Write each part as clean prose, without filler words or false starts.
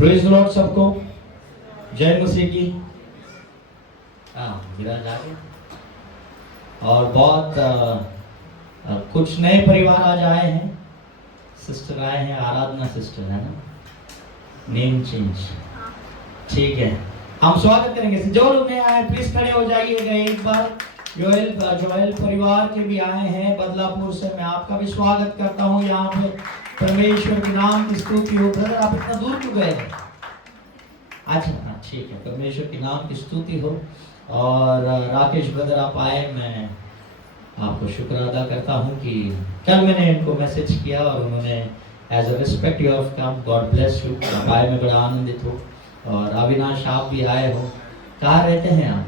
Praise the Lord सबको। जय मसीह की। विराज आ गया। और बहुत कुछ नए परिवार आज आए हैं। सिस्टर आए हैं, आराधना सिस्टर है ना, नेम चेंज। ठीक है, हम स्वागत करेंगे। जो लोग नए आए प्लीज खड़े हो जाइएगा एक बार। जोएल परिवार के भी आए हैं बदलापुर से, मैं आपका भी स्वागत करता हूँ यहाँ पे। परमेश्वर के नाम की स्तुति हो। ब्रदर आप इतना दूर क्यों गए? अच्छा हाँ ठीक है, परमेश्वर के नाम की स्तुति हो। और राकेश ब्रदर आप आए, मैं आपको शुक्र अदा करता हूँ कि कल मैंने इनको मैसेज किया और उन्होंने as a respect you of come. God bless you. आप आए, मैं बड़ा आनंदित हूँ। और अविनाश आप भी आए हो। कहाँ रहते हैं आप?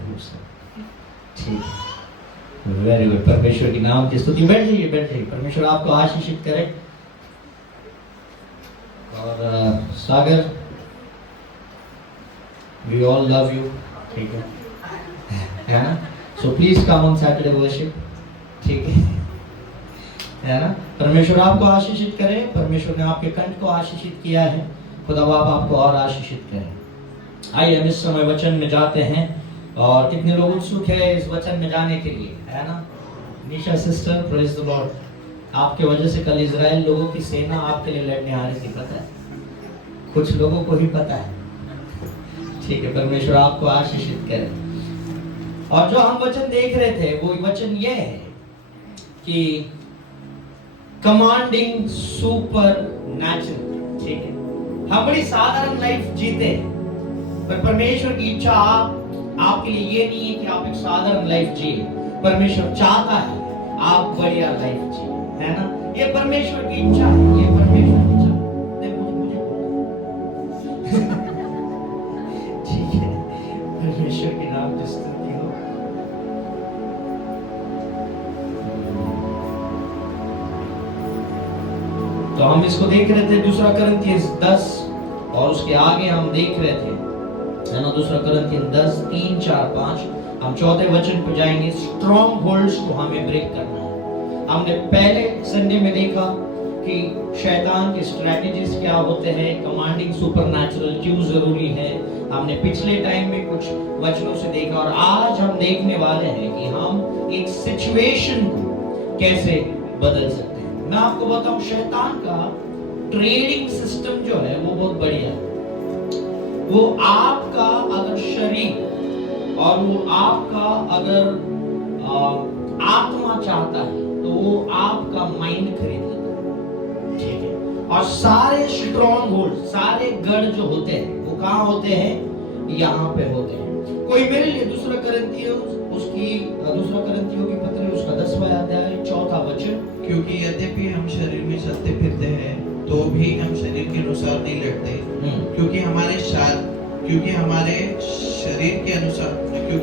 ठीक है, वेरी गुड। परमेश्वर के नाम की स्तुति। बैठ जाइए, बैठ जाइए। परमेश्वर आपको आशीषित करे। और सागर, वी ऑल लव यू। ठीक है ना? So please come on Saturday worship. ठीक है ना? परमेश्वर आपको आशीषित करे। परमेश्वर ने आपके कंठ को आशीषित किया है। खुदा बाप आपको और आशीषित करे। आइए हम इस समय वचन में जाते हैं। और कितने लोग उत्सुक है इस वचन में जाने के लिए, है ना? निशा सिस्टर, प्रेज द लॉर्ड। आपके वजह से कल इजराइल लोगों की सेना आपके लिए लड़ने आ रही थी, पता है? कुछ लोगों को ही पता है। ठीक है, परमेश्वर आपको आशीषित करे। और जो हम वचन देख रहे थे वो वचन ये है कि कमांडिंग सुपर नेचुरल। ठीक है, हम बड़ी साधारण लाइफ जीते हैं, पर परमेश्वर की इच्छा आपके लिए ये नहीं है कि आप एक साधारण लाइफ जिए। परमेश्वर चाहता है आप बढ़िया लाइफ जिए, है ना? ये परमेश्वर की इच्छा है, ये परमेश्वर की इच्छा है। मुझे ठीक है, परमेश्वर के नाम की स्तुति हो। तो हम इसको देख रहे थे 2 कुरिन्थियंस 10 और उसके आगे हम देख रहे थे, है ना, 2 कुरिन्थियंस 10 3 4 5। हम चौथे वचन पर जाएंगे। स्ट्रॉन्ग होल्ड्स को हमें ब्रेक करना है। हमने पहले संडे में देखा कि शैतान के स्ट्रेटजीज क्या होते हैं, कमांडिंग सुपरनैचुरल क्यों जरूरी है। हमने पिछले टाइम में कुछ वचनों से देखा और आज हम देखने वाले हैं कि हम एक सिचुएशन को कैसे बदल सकते हैं। मैं आपको बताऊं, शैतान का ट्रेडिंग सिस्टम जो है वो बहुत बढ़िया है। वो आपका अगर शरीर और वो आपका अगर आत्मा चाहता है तो वो आपका माइंड खरीद लेता है। ठीक है, और सारे स्ट्रॉन्ग होल्ड, सारे गढ़ जो होते हैं वो कहाँ होते हैं? यहाँ पे होते हैं। कोई मेरे लिए 2 कुरिन्थियों की पत्री उसका 10वां अध्याय 4था वचन। क्योंकि यद्यपि हम शरीर में चलते फिरते हैं तो भी हम शरीर के अनुसार नहीं लड़ते, क्योंकि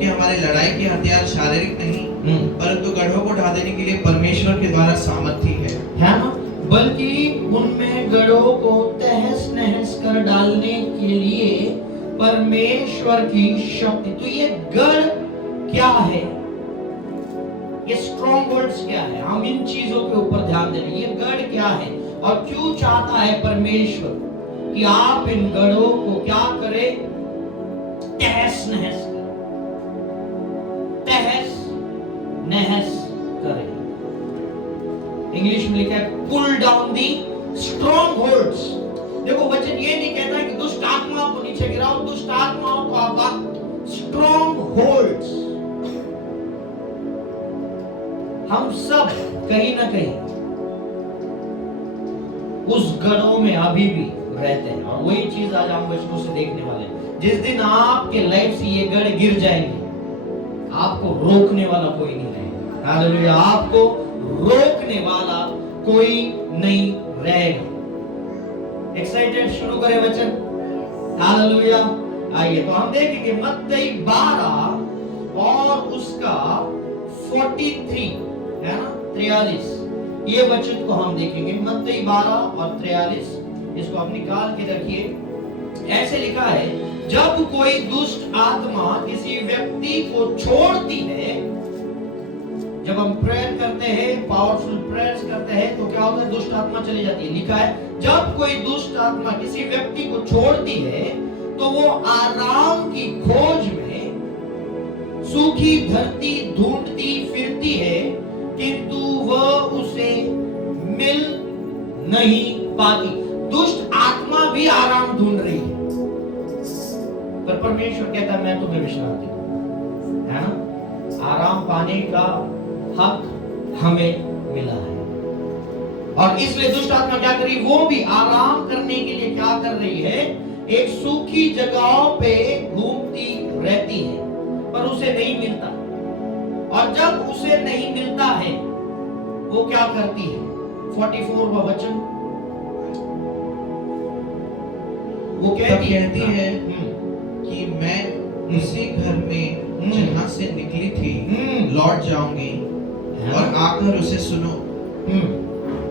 हमारे लड़ाई के हथियार शारीरिक नहीं परंतु गढ़ों को ढा देने के लिए परमेश्वर के द्वारा सामर्थ्य है ना? बल्कि उनमें गढ़ों को तहस नहस कर डालने के लिए परमेश्वर की शक्ति। तो ये गढ़ क्या है? ये स्ट्रॉन्ग होल्ड्स क्या है? हम इन चीजों के ऊपर ध्यान दें। ये गढ़ क्या है और क्यों चाहता है परमेश्वर कि आप इन गढ़ों को क्या करें? तहस नहस करें। तहस नहस करें। इंग्लिश में लिखा है pull down the strongholds. देखो वचन ये नहीं कहता कि दुष्ट आत्माओं को नीचे गिराओ, दुष्ट आत्माओं को आप स्ट्रॉन्ग होल्ड्स। हम सब कहीं ना कहीं उस गढ़ों में अभी भी रहते हैं और वही चीज आज हम वचनों से देखने वाले हैं। जिस दिन आपके लाइफ से ये गढ़ गिर जाएंगे, आपको रोकने वाला कोई नहीं रहेगा। हालेलुया, आपको रोकने वाला कोई नहीं रहेगा। एक्साइटेड? शुरू करें वचन। हालेलुया। आइए तो हम देखेंगे मत्ती 12 और उसका 43, है ना, 43। ये वचन को हम देखेंगे। मत्ती 12 और 43, इसको आप निकाल के रखिए। ऐसे लिखा है, जब कोई दुष्ट आत्मा किसी व्यक्ति को छोड़ती है, जब हम प्रेयर करते हैं, पावरफुल प्रेयर्स करते हैं, तो क्या होता है? दुष्ट आत्मा चली जाती है। लिखा है जब कोई दुष्ट आत्मा किसी व्यक्ति को छोड़ती है तो वो आराम की खोज में सूखी धरती ढूंढती फिरती है, किंतु वह उसे मिल नहीं पाती। दुष्ट आत्मा भी आराम ढूंढ रही है, पर परमेश्वर कहता है मैं तुम्हें विश्रांति दूं, है ना? आराम पाने का हक हमें मिला है। और इसलिए दुष्ट आत्मा क्या कर रही है? वो भी आराम करने के लिए क्या कर रही है? एक सूखी जगहों पे घूमती रहती है, पर उसे नहीं मिलता। और जब उसे नहीं मिलता है, वो क्या करती है? 44वां वचन, वो कहती है कि मैं उसी घर में जहां से निकली थी लौट जाऊंगी और आकर उसे सुनो।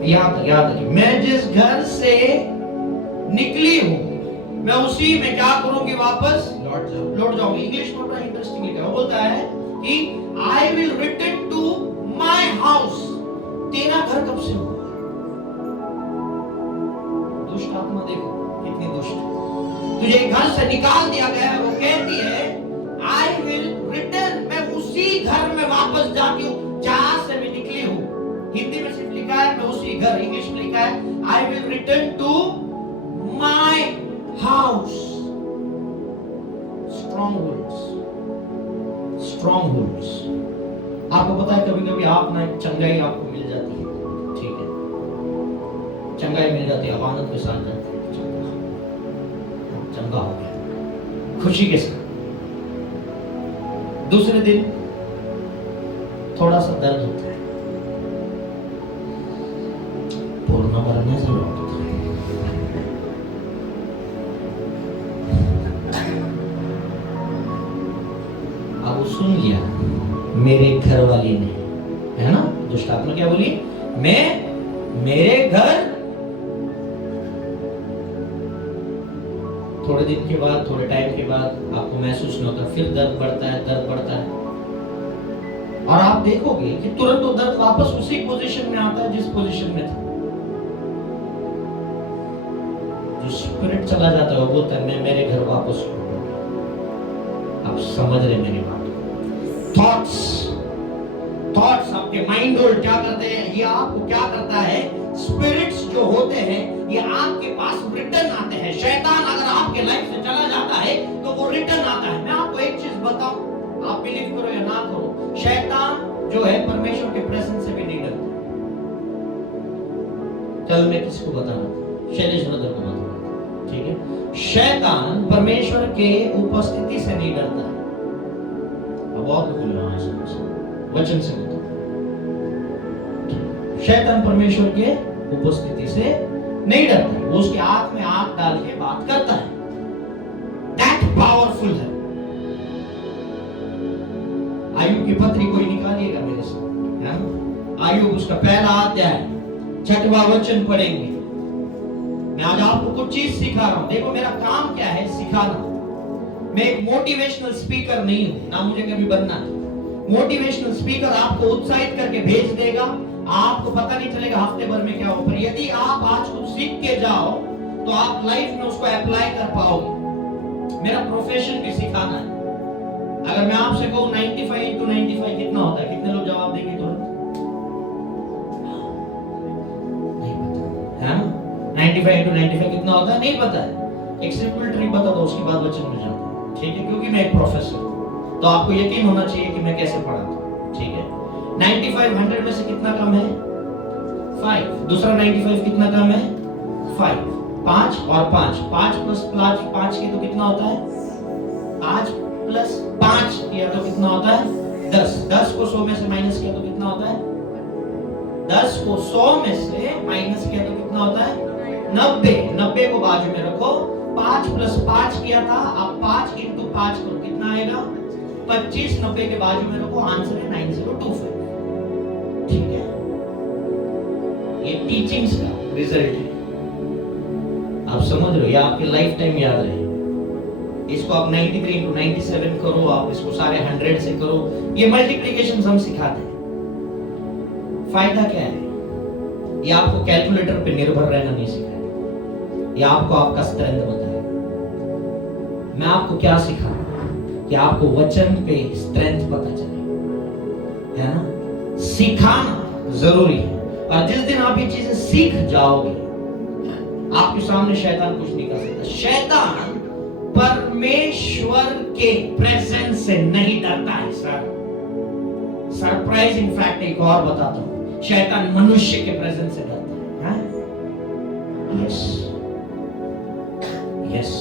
याद रखिए, मैं जिस घर से निकली हूं, मैं उसी में क्या करूंगी? वापस लौट जाऊंगी। इंग्लिश में बड़ा इंटरेस्टिंग लिखा है, वो बोलता है कि I will return to my house. तेरा घर कब से हुआ? दुष्ट आत्मा देखो कितनी दुष्ट, तुझे घर से निकाल दिया गया है। वो कहती है आई विल रिटर्न, मैं उसी घर में वापस जाती हूँ जहां से मैं निकली हूँ। हिंदी में सिर्फ लिखा है मैं उसी घर, इंग्लिश में लिखा है I will return to my house. Strongholds. आपको पता है कभी कभी आप ना एक चंगाई आपको मिल जाती है, ठीक है, चंगाई मिल जाती है, आप आनंद के साथ जाते हैं, चंगा हो गया, खुशी के साथ। दूसरे दिन थोड़ा सा दर्द होता है, पूर्ण भरने से होता है। अब सुन लिया मेरे घर वाली ने, है ना? दुष्ट आत्मा क्या बोली? मेरे घर। थोड़े दिन के बाद, थोड़े टाइम के बाद आपको महसूस नहीं होता, फिर दर्द बढ़ता है, और आप देखोगे कि तुरंत वो दर्द वापस उसी पोजीशन में आता है जिस पोजीशन में था। जो स्पिरिट चला जाता है वो बोलता है मैं मेरे घर वापस हूं। आप समझ रहे मेरी बात? थॉट्स आपके माइंड होल्ड क्या करते हैं? ये आपको क्या करता है? स्पिरिट्स जो होते हैं ये आपके पास रिटर्न आते हैं। शैतान अगर आपके लाइफ से चला जाता है तो वो रिटर्न आता है। मैं आपको एक चीज बताऊं, आप बिलीव करो या ना करो, शैतान जो है परमेश्वर के प्रेजेंस से भी नहीं डरता। कल मैं किसको बता रहा था? शैलेश ब्रदर को बता रहा था, ठीक है? शैतान परमेश्वर के उपस्थिति से नहीं डरता है। अब और बोल रहा हूं, वचन से बताओ, शैतान परमेश्वर के उपस्थिति से नहीं डरता है, वो उसके आंख में आंख डाल के बात करता है। दैट पावरफुल है। आयुब की पत्री कोई निकालिएगा मेरे साथ, है ना? आयुब उसका पहला अध्याय 6वां वचन पढ़ेंगे। मैं आज आपको कुछ चीज सिखा रहा हूं। देखो मेरा काम क्या है? सिखाना। मैं एक मोटिवेशनल स्पीकर नहीं हूं, ना मुझे कभी बनना है। मोटिवेशनल स्पीकर आपको उत्साहित करके भेज देगा, आपको पता नहीं चलेगा हफ्ते भर में क्या हो, पर यदि आप आज कुछ सीख के जाओ तो आप लाइफ में उसको अप्लाई कर पाओगे। मेरा प्रोफेशन भी सिखाना है। अगर मैं आपसे कहूं 95 into 95 कितना होता है, कितने लोग जवाब देंगे तुरंत? नहीं पता, है ना? 95 into 95 कितना होता है? नहीं पता है। एक सिंपल ट्रिक बता दो, उसके बाद वचन में जाता हूं, ठीक है? क्योंकि मैं एक प्रोफेसर हूं तो आपको यकीन होना चाहिए कि मैं कैसे पढ़ाता हूं, ठीक है? 95 100 में से कितना कम है? 5। दूसरा 95 कितना कम है? 5। 5 और 5, 5 प्लस 5 के तो कितना होता है? 5 प्लस 5 किया तो कितना होता है? 10। 10 को 100 में से माइनस किया तो कितना होता है? 10 को 100 में से माइनस किया तो कितना होता है? 90। 90 को बाजू में रखो। 5 प्लस 5 किया था, अब 5 into 5 करो, कितना आएगा? 25। 90 के बाजू में रखो, आंसर है 9025, ठीक है? ये टीचिंग्स का रिजल्ट है। आप समझ रहे हो? ये आपकी लाइफ टाइम याद रहे। इसको आप 93 into 97 करो, आप इसको सारे 100 से करो। ये मल्टीप्लिकेशन हम सिखाते हैं। फायदा क्या है? ये आपको कैलकुलेटर पे निर्भर रहना नहीं सिखाएगा, ये आपको आपका स्ट्रेंथ बताएगा। मैं आपको क्या सिखाऊं कि आपको वचन पे स्ट्रेंथ पता चले, है ना? सिखाना जरूरी है। और जिस दिन आप ये चीजें सीख जाओगे, आपके सामने शैतान कुछ नहीं कर सकता। शैतान परमेश्वर के प्रेजेंस से नहीं डरता है सर। सरप्राइजिंग फैक्ट एक और बताता हूं, शैतान मनुष्य के प्रेजेंस से डरता है। Yes yes.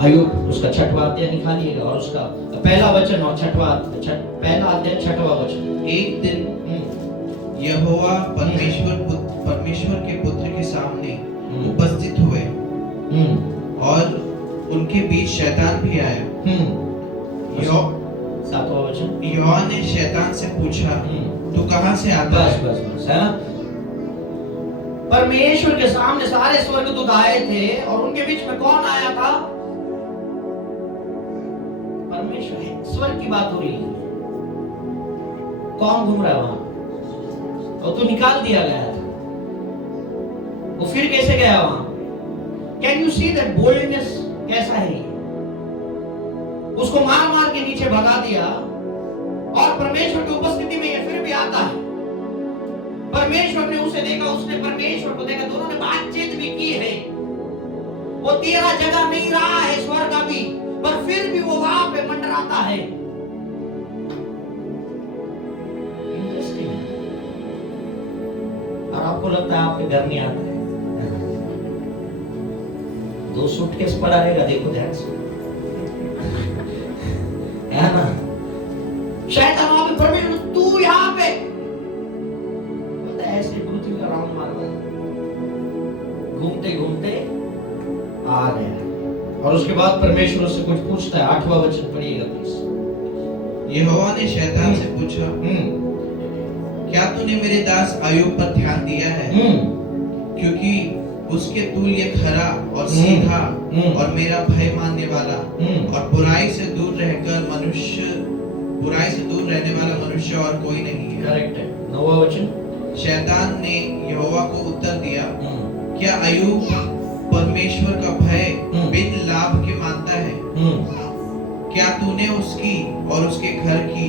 अय्यूब उसका 6वां अध्याय निकालिएगा और उसका पहला वचन और पहला अध्याय 6वां वचन। एक दिन यहोवा परमेश्वर के पुत्र के सामने उपस्थित हुए और उनके बीच शैतान भी आया। 7वां वचन। यहोवा ने शैतान से पूछा, तू कहां से आता है? बस है ना? परमेश्वर के सामने सारे स्वर्गदूत आए थे और उनके बीच में कौन आया था? परमेश्वर है। स्वर्ग की बात हो रही है। कौन घूम रहा है वहां? तो निकाल दिया गया था। वो फिर कैसे गया वहां? Can you see that boldness कैसा है? उसको मार मार के नीचे भगा दिया और परमेश्वर की उपस्थिति में ये फिर भी आता है। परमेश्वर ने उसे देखा, उसने परमेश्वर को देखा, दोनों ने बातचीत भी की है। वो तेरा जगह नहीं रहा है स्वर्ग अभी, पर फिर भी वो वहां पे मंडराता है। इंटरेस्टिंग है। और आपको लगता है आपके घर नहीं आता है? 2 सूटकेस पड़ा रहेगा, देखो ध्यान से, है ना? शैतान वहां पे, परमेश्वर तू यहां पे, पता है ऐसे पृथ्वी का राउंड मार रहा है, घूमते घूमते आ गया। और उसके बाद परमेश्वर से कुछ पूछता है। 8वां वचन पढ़िएगा प्लीज। यहोवा ने शैतान से पूछा, क्या तूने मेरे दास अय्यूब पर ध्यान दिया है? क्योंकि उसके तुल्य खरा और सीधा और मेरा भय मानने वाला और बुराई से दूर रहने वाला मनुष्य और कोई नहीं है। करेक्ट है। 9वां वचन। शैतान ने यहोवा को उत्तर दिया, क्या अय्यूब परमेश्वर का भय बिन लाभ के मानता है? क्या तूने उसकी और उसके घर की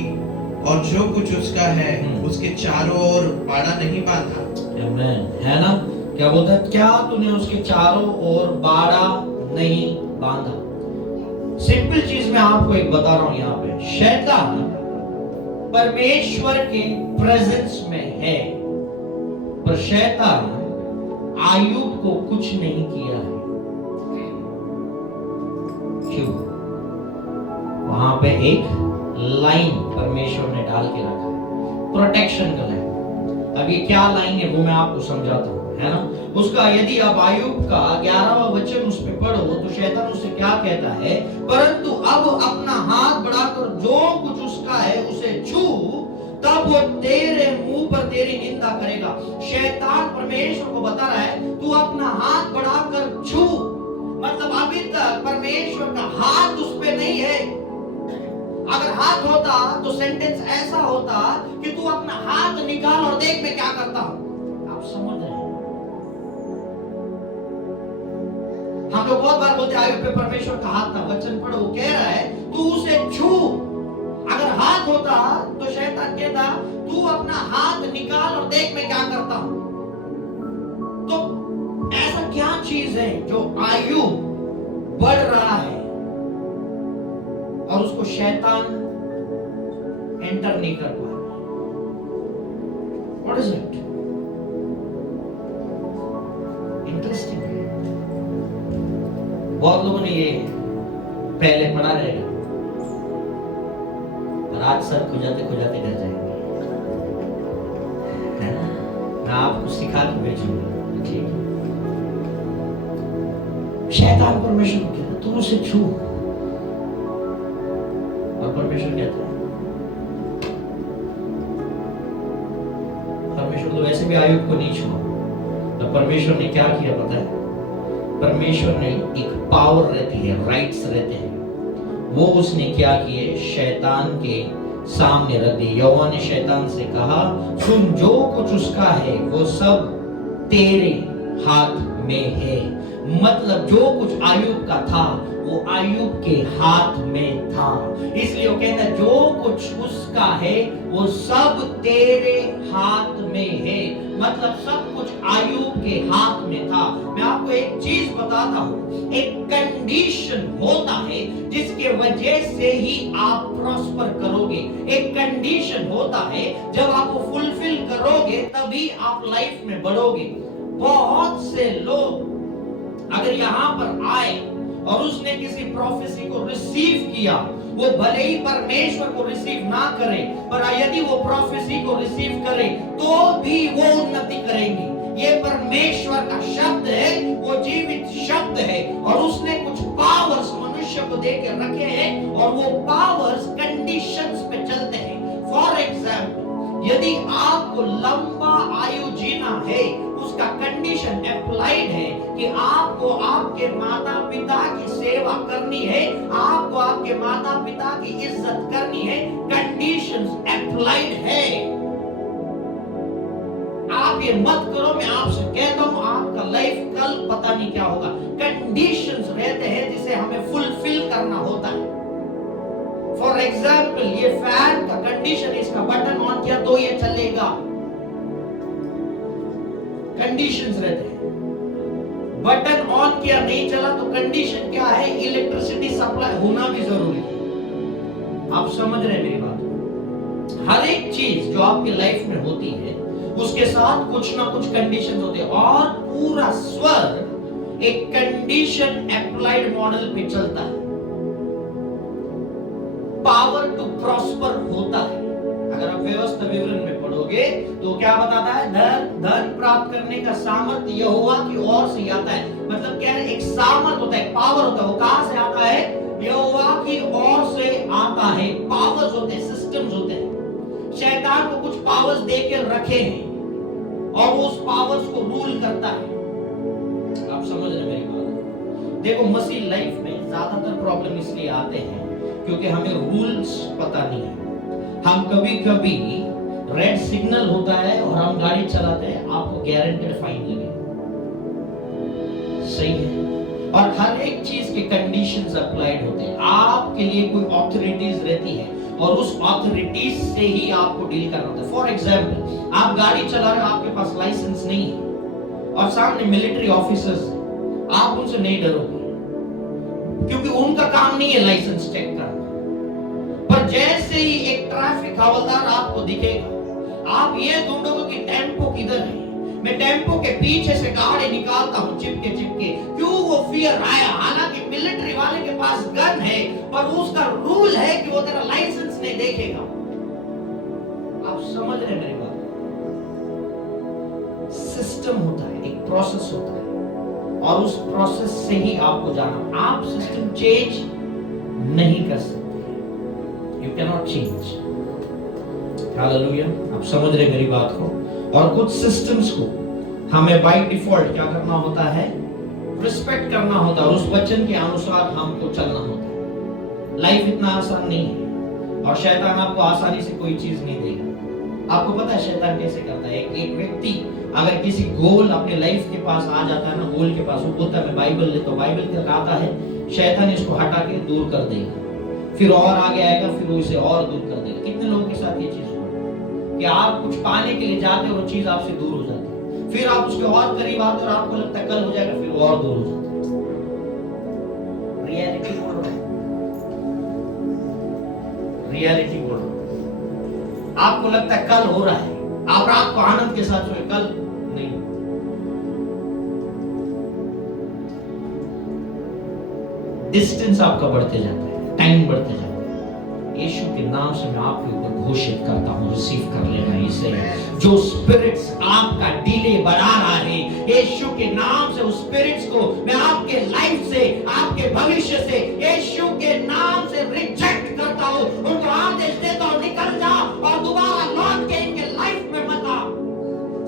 और जो कुछ उसका है उसके चारों ओर बाड़ा नहीं बांधा? है ना? क्या बोलता है? क्या तूने उसके चारों ओर बाड़ा नहीं बांधा? सिंपल चीज मैं आपको एक बता रहा हूं यहाँ पे। शैतान परमेश्वर के प्रेजेंस में है, पर शैतान अय्यूब को कुछ नहीं किया है। क्यों? वहां पे एक लाइन परमेश्वर ने डाल के रखा है, प्रोटेक्शन का लाइन। अब ये क्या लाइन है वो मैं आपको समझाता हूं, है ना? उसका यदि आप अय्यूब का 11वां वचन उस पे पढ़ो तो शैतान उससे क्या कहता है? परंतु अब अपना हाथ बढ़ाकर जो कुछ उसका है उसे छू, तब वो तेरे मुंह पर तेरी निंदा करेगा। शैतान परमेश्वर को बता रहा है तू अपना हाथ बढ़ाकर छू, मतलब अभी तक परमेश्वर का हाथ उस पे नहीं है। अगर हाथ होता तो सेंटेंस ऐसा होता कि तू अपना हाथ निकाल और देख मैं क्या करता हूं। आप समझ रहे हैं? हम लोग बहुत बार बोलते हैं अय्यूब पे परमेश्वर का हाथ था। वचन पढ़ो, वो कह रहा है तू उसे छू। अगर हाथ होता तो शैतान कहता तू अपना हाथ निकाल और देख मैं क्या करता हूं। तो ऐसा क्या चीज है जो अय्यूब बढ़ रहा है और उसको शैतान एंटर नहीं कर पा रहा? What is it? इंटरेस्टिंग है। बहुत लोगों ने ये पहले पढ़ा रहेगा और आज सर खुजाते खुजाते डर जाएंगे, है ना? मैं आपको सिखा के भेजूंगा, ठीक है? शैतान परमेश्वर को कहता तू उसे छू, और परमेश्वर कहता है, परमेश्वर तो वैसे भी अय्यूब को नहीं छुआ। तो परमेश्वर ने क्या किया पता है? परमेश्वर ने एक पावर रहती है, राइट्स रहते हैं, वो उसने क्या किए? शैतान के सामने रख दी। यहोवा ने शैतान से कहा, सुन, जो कुछ उसका है वो सब तेरे हाथ में है। मतलब जो कुछ आयुब का था वो आयुब के हाथ में था। इसलिए वो कहता है जो कुछ उसका है वो सब तेरे हाथ में है। मतलब सब कुछ आयुब के हाथ में था। मैं आपको एक चीज बताता हूं, एक कंडीशन होता है जिसके वजह से ही आप प्रॉस्पर करोगे। एक कंडीशन होता है जब आप वो फुलफिल करोगे तभी आप लाइफ में बढ़ोगे। बहुत से लोग अगर यहां पर आए और उसने किसी प्रोफेसी को रिसीव किया, वो भले ही परमेश्वर को रिसीव ना करे, पर यदि वो प्रोफेसी को रिसीव करे तो भी वो उन्नति करेंगे। ये परमेश्वर का शब्द है, वो जीवित शब्द है और उसने कुछ पावर्स मनुष्य को देकर रखे हैं और वो पावर्स कंडीशंस पे चलते हैं। फॉर एग्जाम्पल, यदि आपको लंबा आयु जीना है, उसका कंडीशन अप्लाइड है कि आपको आपके माता पिता की सेवा करनी है, आपको आपके माता पिता की इज्जत करनी है। कंडीशंस अप्लाइड है। आप ये मत करो, मैं आपसे कहता हूं आपका लाइफ कल पता नहीं क्या होगा। कंडीशंस रहते हैं जिसे हमें फुलफिल करना होता है। फॉर एग्जाम्पल, ये फैन का कंडीशन, इसका बटन ऑन किया तो ये चलेगा। कंडीशंस रहते हैं। बटन ऑन किया नहीं चला तो कंडीशन क्या है? इलेक्ट्रिसिटी सप्लाई होना भी जरूरी है। आप समझ रहे हैं मेरी बात? हर एक चीज जो आपकी लाइफ में होती है उसके साथ कुछ ना कुछ कंडीशंस होते हैं और पूरा स्वर्ग एक कंडीशन अप्लाइड मॉडल पे चलता है। पावर टू प्रॉस्पर होता है। अगर आप व्यवस्था विवरण में पढ़ोगे तो क्या बताता है? धन प्राप्त करने का सामर्थ्य यहोवा की ओर से आता है। मतलब क्या है? एक सामर्थ होता है, पावर होता है। वो कहां से आता है? यहोवा की ओर से आता है। पावर्स होते हैं, सिस्टम्स होते हैं। शैतान को कुछ पावर्स देकर रखे हैं और वो उस पावर्स को रूल करता है। आप समझ रहे मेरी बात? देखो, मसीह लाइफ में ज्यादातर प्रॉब्लम इसलिए आते हैं क्योंकि हमें रूल्स पता नहीं है। हम कभी कभी रेड सिग्नल होता है और हम गाड़ी चलाते हैं, आपको गारंटेड फाइन लगेगा। सही है। और हर एक चीज के कंडीशंस अप्लाइड होते हैं। आपके लिए कोई ऑथोरिटीज रहती है और उस ऑथोरिटीज से ही आपको डील करना होता है। फॉर एग्जाम्पल, आप गाड़ी चला रहे हो, आपके पास लाइसेंस नहीं है और सामने मिलिट्री ऑफिसर्स, आप उनसे नहीं डरोगे क्योंकि उनका काम नहीं है लाइसेंस चेक करना। पर जैसे ही एक ट्रैफिक हवलदार आपको दिखेगा, आप ये ढूंढोगे कि टेम्पो किधर है। मैं टेम्पो के पीछे से गाड़ी निकालता हूं चिपके चिपके। क्यों? वो फियर आया। हालांकि मिलिट्री वाले के पास गन है पर उसका रूल है कि वो तेरा लाइसेंस नहीं देखेगा। आप समझ रहे मेरी बात? सिस्टम होता है, एक प्रोसेस होता है और उस प्रोसेस से ही आपको जाना। आप सिस्टम चेंज नहीं कर सकते। You cannot change. हालेलुया। आप समझ रहे मेरी बात को? और कुछ सिस्टम्स को हमें बाय डिफॉल्ट क्या करना होता है? रिस्पेक्ट करना होता है और उस वचन के अनुसार हमको चलना होता है। लाइफ इतना आसान नहीं है और शैतान आपको आसानी से कोई चीज नहीं देगा। आपको पता है शैतान कैसे करता है? एक व्यक्ति अगर किसी गोल अपने लाइफ के पास आ जाता है ना, गोल के पास, वो बोलता है मैं बाइबल लेता हूं, बाइबल तक आता है, शैतान इसको हटा के दूर कर देगा। फिर और आगे आएगा, फिर वो इसे और दूर कर देगा। कितने लोगों के साथ ये चीज हुआ कि आप कुछ पाने के लिए जाते हो और वो चीज आपसे दूर हो जाती है, फिर आप उसके और करीब आते हो और आपको लगता है कल हो जाएगा, फिर वो और दूर हो जाता है। रियलिटी बोल रहा हूं, रियलिटी बोल रहा हूं। आपको लगता है कल हो रहा है, आप रात को आनंद के साथ सोए, कल नहीं। डिस्टेंस आपका बढ़ते जाता है, टाइम बढ़ते जाता है। यीशु के नाम से मैं आपके ऊपर घोषित करता हूं, रिसीव कर लेना इसे। जो स्पिरिट्स आपका डिले बढ़ा रहा है, यीशु के नाम से उस स्पिरिट्स को मैं आपके लाइफ से, आपके भविष्य से यीशु के नाम से रिजेक्ट करता हूं। उनको आदेश देता हूं, निकल जा और दोबारा लौट के इनके लाइफ में मत आ।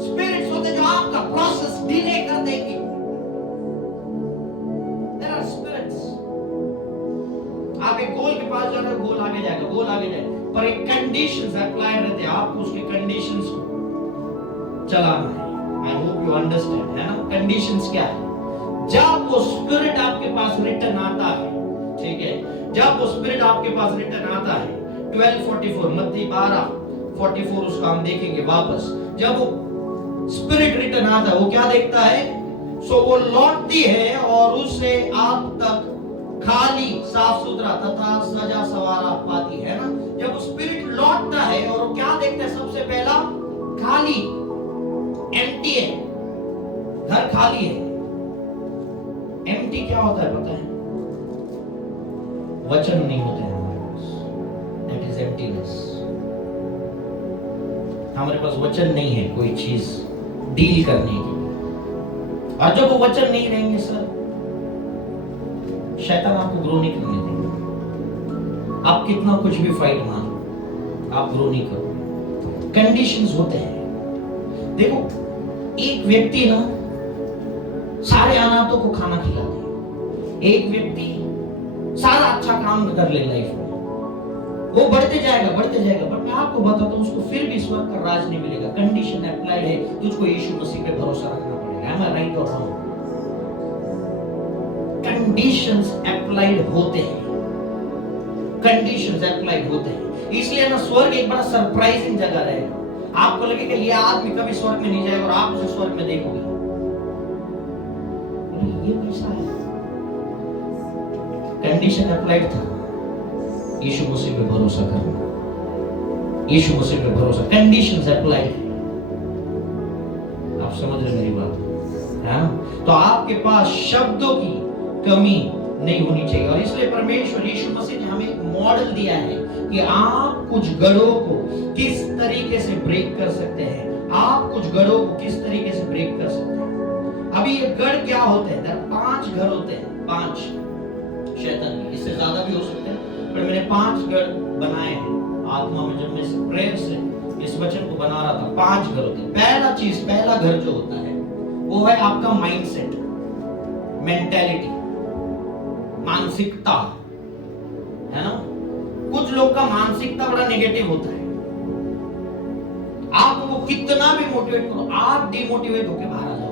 स्पिरिट्स होते जो आपका प्रोसेस डिले कर देगी। There are spirits। आप एक गोल के पास जा रहे हो, गोल आगे जाएगा, गोल आगे जाएगा। पर एक कंडीशंस अप्लाई रहते हैं, आपको उसके कंडीशंस को चलाना है। आई होप यू अंडरस्टैंड, है ना? कंडीशंस क्या है? जब वो स्पिरिट आपके पास रिटर्न आता है, ठीक है, जब वो स्पिरिट आपके पास रिटर्न आता है, 12:44 मत्ती 12:44 उसका हम देखेंगे वापस। जब वो स्पिरिट रिटर्न आता है, वो क्या देखता है? सो वो लौटती है और उसे आप तक खाली, साफ सुथरा तथा सजा सवारा पाती है ना। जब स्पिरिट लौटता है और वो क्या देखता है? सबसे पहला खाली, एम्प्टी है, घर खाली है। एम्प्टी क्या होता है पता है? वचन नहीं होते हैं हमारे पास, दैट इज एम्प्टीनेस। हमारे पास वचन नहीं है कोई चीज डील करने की, और जब वो वचन नहीं रहेंगे सर, शैतान आपको ग्रो नहीं करने देगा। आप कितना कुछ भी फाइट मारो, आप ग्रो नहीं करो। कंडीशंस होते हैं। देखो, एक व्यक्ति ना सारे अनाथों को खाना खिला दे, एक व्यक्ति सारा अच्छा काम कर ले लाइफ में, वो बढ़ते जाएगा, बट मैं आपको बताता हूं, उसको फिर भी स्वर्ग का राज नहीं मिलेगा। कंडीशन अप्लाइड है, तुझको यीशु मसीह पे भरोसा रखना पड़ेगा। am I right or wrong? Conditions applied होते हैं, कंडीशंस अप्लाइड होते हैं। इसलिए ना स्वर्ग एक बड़ा सरप्राइजिंग जगह रहेगा। आपको लगेगा ये आदमी कभी स्वर्ग में नहीं जाएगा, और आप उसे स्वर्ग में देखोगे, ये कैसा है? कंडीशन अप्लाइड था, यीशु मसीह पे भरोसा करना, यीशु मसीह पे भरोसा। कंडीशंस अप्लाइड, आप समझ रहे मेरी बात, है ना? तो आपके पास शब्दों की कमी नहीं होनी चाहिए, और इसलिए परमेश्वर यीशु मसीह ने हमें एक मॉडल दिया है कि आप कुछ गढ़ों को किस तरीके से ब्रेक कर सकते हैं, आप कुछ गढ़ों को किस तरीके से ब्रेक कर सकते हैं। अभी ये गढ़ क्या होते हैं? 5 घर होते हैं, 5 शैतान के, इससे ज्यादा भी हो सकते हैं, पर मैंने 5 गढ़ बनाए हैं आत्मा में। जब मैं प्रेयर से इस वचन को बना रहा था, 5 घर होते हैं। पहला घर जो होता है वो है आपका माइंडसेट, मेंटालिटी, मानसिकता, है ना? कुछ लोग का मानसिकता बड़ा नेगेटिव होता है। आप उनको कितना भी मोटिवेट करो, आप डिमोटिवेट होकर बाहर आ जाओगे।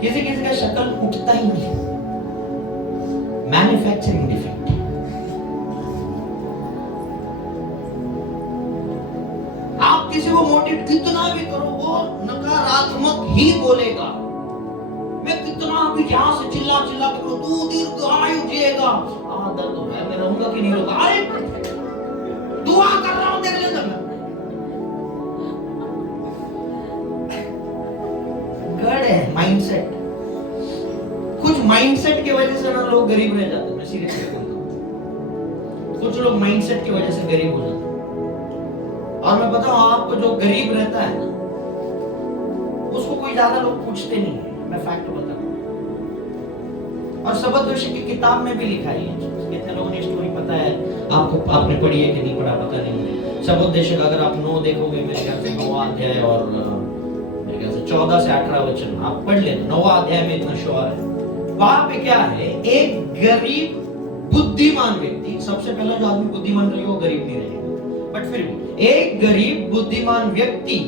किसी किसी का शक्ल उठता ही नहीं, मैन्युफैक्चरिंग डिफेक्ट। आप किसी को मोटिवेट कितना भी करो, वो नकारात्मक ही बोलेगा। मैं कितना भी यहां से चिल्ला चिल्ला के करूं, तू दीर्घायु जिएगा, दर्द हो रहा है, मैं रहूंगा कि नहीं रहूंगा, अरे दुआ कर रहा हूं, देख लेना। गढ़ है माइंडसेट। कुछ माइंडसेट की वजह से ना लोग गरीब रह जाते हैं। मैं सीरियसली बोलता हूं, कुछ लोग माइंडसेट की वजह से गरीब हो जाते हैं। और मैं बताऊं आपको, जो गरीब रहता है ना, उसको कोई ज्यादा लोग पूछते नहीं है। मैं फैक्ट बताऊं, और सबद जोशी की किताब में भी लिखा है। कितने लोगों ने स्टोरी पता है आपको? आपने पढ़ी है कि नहीं पढ़ा पता नहीं। सबद जोशी का अगर आप 9 देखोगे, मेरे ख्याल से 9वां अध्याय और मेरे ख्याल से 14 से 18 वचन आप पढ़ लेना। 9वां अध्याय में इतना श्योर है। वहां पे क्या है? एक गरीब बुद्धिमान व्यक्ति, सबसे पहला जो आदमी बुद्धिमान रहेगा वो गरीब नहीं रहेगा, बट फिर भी एक गरीब बुद्धिमान व्यक्ति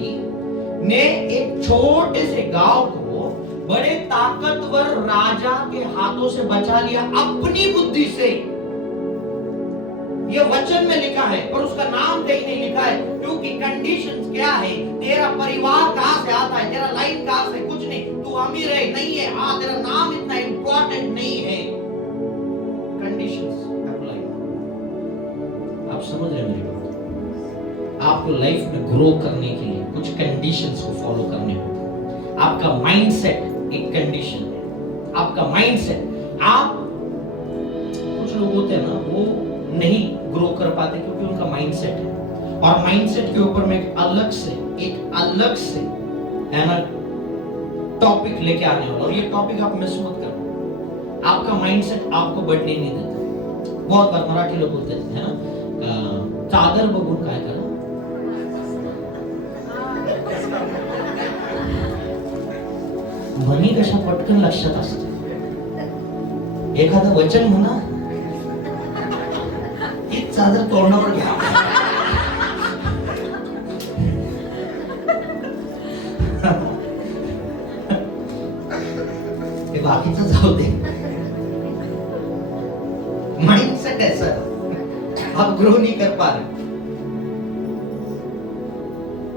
ने एक छोटे से गांव को बड़े ताकतवर राजा के हाथों से बचा लिया अपनी बुद्धि से। यह वचन में लिखा है, पर उसका नाम कहीं नहीं लिखा है, क्योंकि कंडीशंस क्या है? तेरा परिवार कहां से आता है, तेरा लाइन कहां से, कुछ नहीं, तू अमीर है नहीं है, हाँ तेरा नाम इतना इंपॉर्टेंट नहीं है। Conditions apply. आप समझ रहे मेरी बात? आपको लाइफ में ग्रो करने के लिए कुछ कंडीशंस को फॉलो करने होते हैं। आपका माइंडसेट एक कंडीशन है, आपका माइंडसेट। आप कुछ लोग होते हैं ना, वो नहीं ग्रो कर पाते क्योंकि उनका माइंडसेट है, और माइंडसेट के ऊपर में एक अलग से है ना टॉपिक लेके आने वाला, और ये टॉपिक आप मिस मत करो। आपका माइंडसेट आपको बढ़ने नहीं देता। बहुत बार मराठी लोग बोलते हैं, है ना, चादर बघून काय करा, म्हणी कशा पटकन लक्षात असते। एखादं वचन म्हणा, चादर तोड़ना पड़ गया। ये बाकीचं जाऊ दे, माइंडसेट है सर, आप ग्रो नहीं कर पा रहे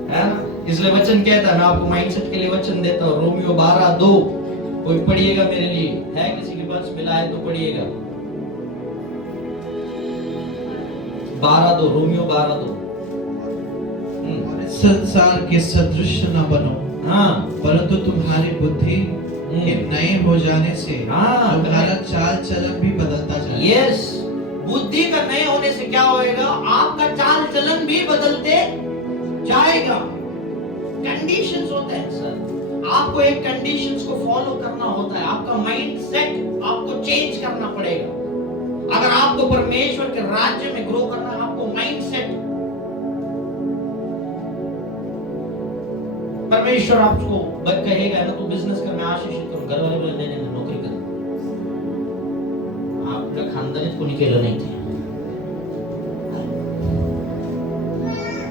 है ना। इसलिए वचन कहता है, मैं आपको माइंडसेट के लिए वचन देता हूँ। रोमियो 12:2 कोई पढ़िएगा मेरे लिए, है किसी के पास मिला है तो पढ़िएगा। 12:2, रोमियो 12:2। संसार के सदृश न बनो, हाँ, परंतु तुम्हारी बुद्धि के नए हो जाने से हाँ, तुम्हारा चाल चलन भी बदलता जाए। यस, बुद्धि का नए होने से क्या होएगा, आपका चाल चलन भी बदलते जाएगा। कंडीशंस होते हैं सर, आपको एक कंडीशंस को फॉलो करना होता है। आपका माइंड सेट आपको चेंज करना पड़ेगा। अगर आपको परमेश्वर के राज्य में ग्रो करना है, आपको माइंड सेट, परमेश्वर आपको कहेगा ना तू बिजनेस कर, मैं आशीषित करूं, घर वाले बोले नहीं नहीं नौकरी कर। आपका खानदान को निकला नहीं थे।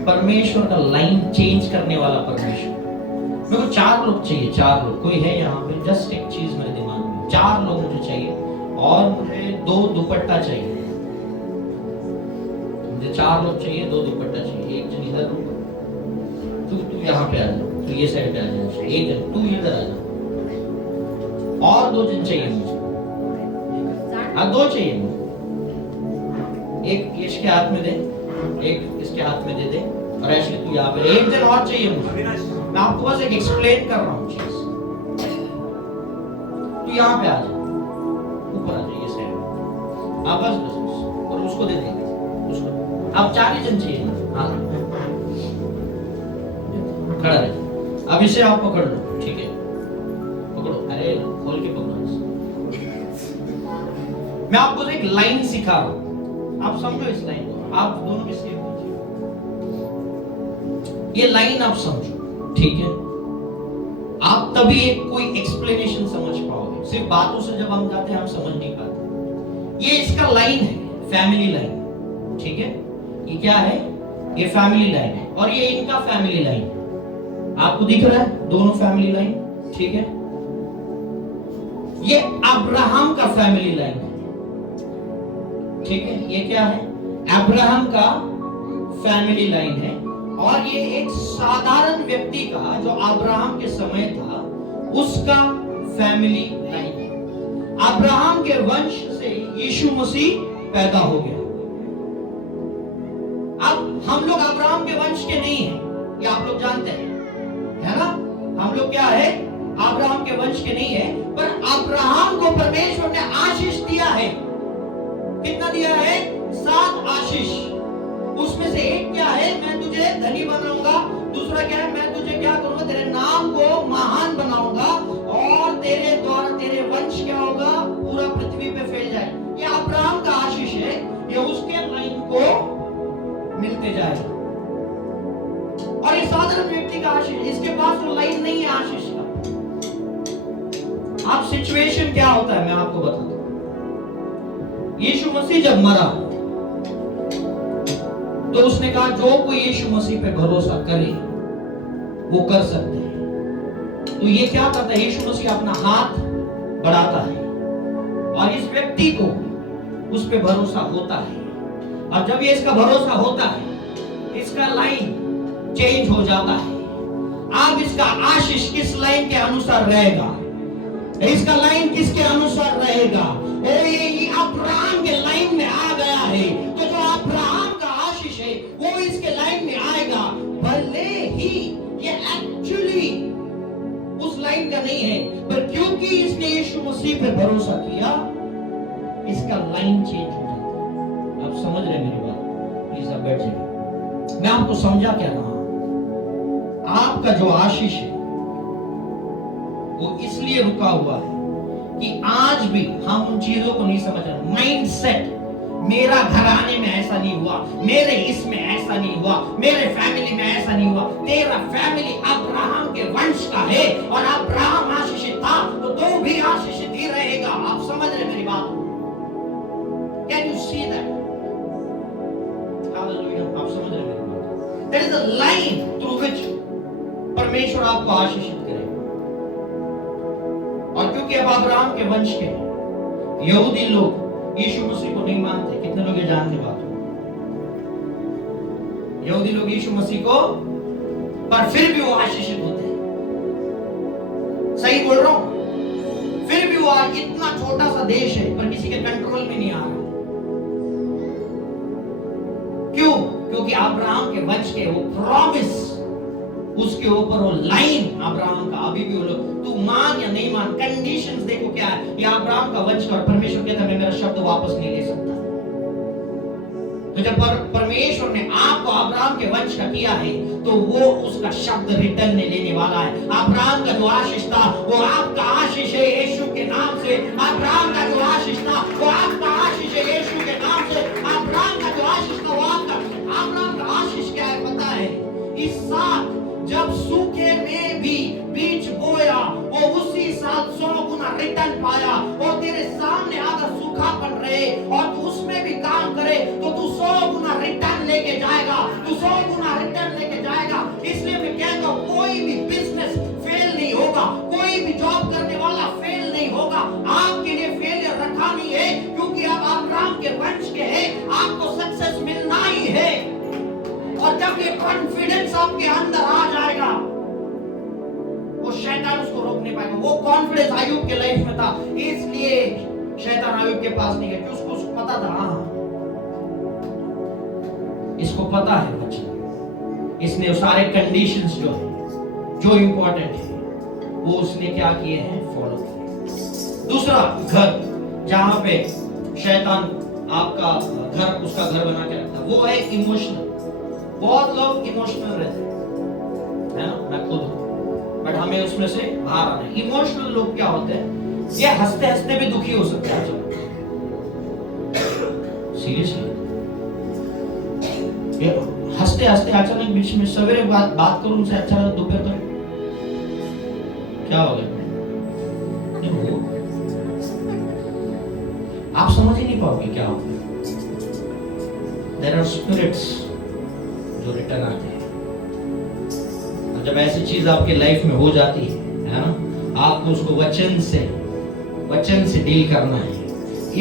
परमेश्वर का लाइन चेंज करने वाला परमेश्वर। मेरे को 4 लोग चाहिए, 4 लोग। कोई है यहाँ पे? जस्ट एक चीज मेरे दिमाग में, 4 लोग मुझे चाहिए, और मुझे 2 दुपट्टा चाहिए। मुझे 4 लोग चाहिए, 2 दुपट्टा चाहिए। एक जन इधर रुक, तू यहाँ पे आ जा, तू ये साइड पे आ जा, एक जन तू इधर आ जा, और 2 जन चाहिए मुझे। हाँ 2 चाहिए मुझे। एक इसके हाथ में दे, एक इसके हाथ में दे दे, और ऐसे तू यहाँ पे। एक जन और चाहिए मुझे। मैं आपको बस एक एक्सप्लेन कर रहा हूँ चीज। तू यहाँ पे आ जा, ऊपर आ जा, ये साइड। आप बस बस बस, और उसको दे देंगे उसको। अब 4 जन चाहिए। हाँ खड़ा रहे। अब इसे आप पकड़ लो, ठीक है? पकड़ो, अरे खोल के पकड़ो। मैं आपको एक लाइन सिखा रहा हूं, आप समझो इस लाइन को। आप दोनों किसके बीच, ये लाइन आप समझो, ठीक है? आप तभी एक कोई एक्सप्लेनेशन समझ पाओगे। सिर्फ बातों से जब हम जाते हैं हम समझ नहीं पाते। ये इसका लाइन है, फैमिली लाइन, ठीक है? ये क्या है? ये फैमिली लाइन है, और ये इनका फैमिली लाइन है। आपको दिख रहा है दोनों फैमिली लाइन, ठीक है? ये अब्राहम का फैमिली लाइन है, ठीक है? ये क्या है? अब्राहम का फैमिली लाइन है। और ये एक साधारण व्यक्ति का, जो अब्राहम के समय था, उसका फैमिली लाइन है। अब्राहम के वंश से यीशु मसीह पैदा हो गया। अब हम लोग अब्राहम के वंश के नहीं हैं, ये आप लोग जानते हैं, है ना? हम लोग क्या है? अब्राहम के वंश के नहीं है, पर अब्राहम को परमेश्वर ने आशीष दिया है। कितना दिया है? 7 आशीष। उसमें से एक क्या है? मैं तुझे धनी बनाऊंगा। दूसरा क्या है? मैं तुझे क्या करूंगा? तेरे नाम को महान बनाऊंगा, और तेरे द्वारा तेरे वंश क्या होगा? पूरा पृथ्वी पे फैल जाए। ये अब्राहम का आशीष है, ये उसके लाइन को मिलते जाएगा। और ये साधारण व्यक्ति का आशीष, इसके पास तो लाइन नहीं है आशीष का। आप सिचुएशन क्या होता है मैं आपको बताता हूं। यीशु मसीह जब मरा तो उसने कहा जो कोई यीशु मसीह पे भरोसा करे वो कर सकते हैं। तो ये क्या करता है? यीशु मसीह अपना हाथ बढ़ाता है, और इस व्यक्ति को उस पे भरोसा होता है। और जब ये इसका भरोसा होता है, इसका लाइन चेंज हो जाता है। अब इसका आशीष किस लाइन के अनुसार रहेगा? इसका लाइन किसके अनुसार रहेगा? ये अब्राहम के लाइन में आ गया है, तो जो अब्राहम का आशीष है वो इसके लाइन में आएगा। भले ही ये एक्चुअली उस लाइन का नहीं है, पर क्योंकि इसने यीशु मसीह पे भरोसा किया, इसका लाइन चेंज हो जाता है। आप समझ रहे मेरी बात? प्लीज आप बैठ जाइए। मैं आपको समझा क्या रहा? आपका जो आशीष है वो इसलिए रुका हुआ है कि आज भी हम उन चीजों को नहीं समझ रहे। माइंड सेट, मेरा घराने में ऐसा नहीं हुआ, मेरे इसमें ऐसा नहीं हुआ, मेरे फैमिली में ऐसा नहीं हुआ। तेरा फैमिली अब्राहम के वंश का है, और अब्राहम आशीषित था तो तू भी आशीषित ही रहेगा। आप समझ रहे मेरी बात? Can you see that? क्योंकि अब अब्राहम के वंश के यहूदी लोग यीशु मसीह को नहीं मानते। कितने लोग ये जानते बात हो? यहूदी लोग यीशु मसीह को, पर फिर भी वो आशीषित होते हैं। सही बोल रहा हूं? फिर भी वो आज इतना छोटा सा देश है पर किसी के कंट्रोल में नहीं आ रहा। क्यों? क्योंकि अब्राहम के वंश के वो प्रॉमिस, उसके ऊपर वो लाइन अब्राहम का अभी भी वो लोग, तू मान या नहीं मान, कंडीशंस देखो क्या है। ये अब्राहम का वंश का, और परमेश्वर कहता है मैं मेरा शब्द वापस नहीं ले सकता। तो जब परमेश्वर ने आपको अब्राहम के वंश का किया है तो वो उसका शब्द रिटर्न नहीं लेने वाला है। अब्राहम का जो आशीष था वो आपका आशीष है यीशु के नाम से। अब्राहम का जो आशीष था वो आपका आशीष है यीशु के नाम से। अब्राहम का जो आशीष था वो आपका। अब्राहम का आशीष क्या है पता है? इस साल जब सूखे में भी बीज बोया वो उसी साल 100 गुना रिटर्न पाया। और तेरे सामने अगर सूखापन रहे और तू उसमें भी काम करे तो तू 100 गुना रिटर्न लेके जाएगा। तू 100 गुना रिटर्न लेके जाएगा। इसलिए मैं कहता हूं कोई भी बिजनेस फेल नहीं होगा, कोई भी जॉब करने वाला फेल नहीं होगा। आपके लिए फेलियर रखा नहीं है, क्योंकि आप अब्राहम के वंश के हैं। आपको सक्सेस मिलना ही है। और जब ये कॉन्फिडेंस आपके अंदर आ जाएगा वो शैतान उसको रोक नहीं पाएगा। वो कॉन्फिडेंस अय्यूब के लाइफ में था, इसलिए शैतान अय्यूब के पास नहीं गया। उसको पता था, हाँ इसको पता है वचन। इसने वो सारे कंडीशंस जो इंपॉर्टेंट है वो उसने क्या किए हैं, फॉलो किए। दूसरा, घर, जहां पे शैतान आपका घर, उसका घर बना के रखता है, वो है इमोशनल। बहुत लोग इमोशनल रहते हैं ना, मैं खुद हूं, बट हमें उसमें से बाहर आना है। इमोशनल लोग क्या होते हैं? ये हंसते हंसते भी दुखी हो सकते हैं। सीरियसली, ये हंसते हंसते अचानक बीच में सवेरे बात करूं उनसे, अच्छा लगा, दोपहर तक क्या हो गया? आप समझ ही नहीं पाओगे क्या हो गया। There are spirits जो रिटर्न आते हैं। और जब ऐसी चीज आपके लाइफ में हो जाती है ना, आपको उसको वचन से डील करना है।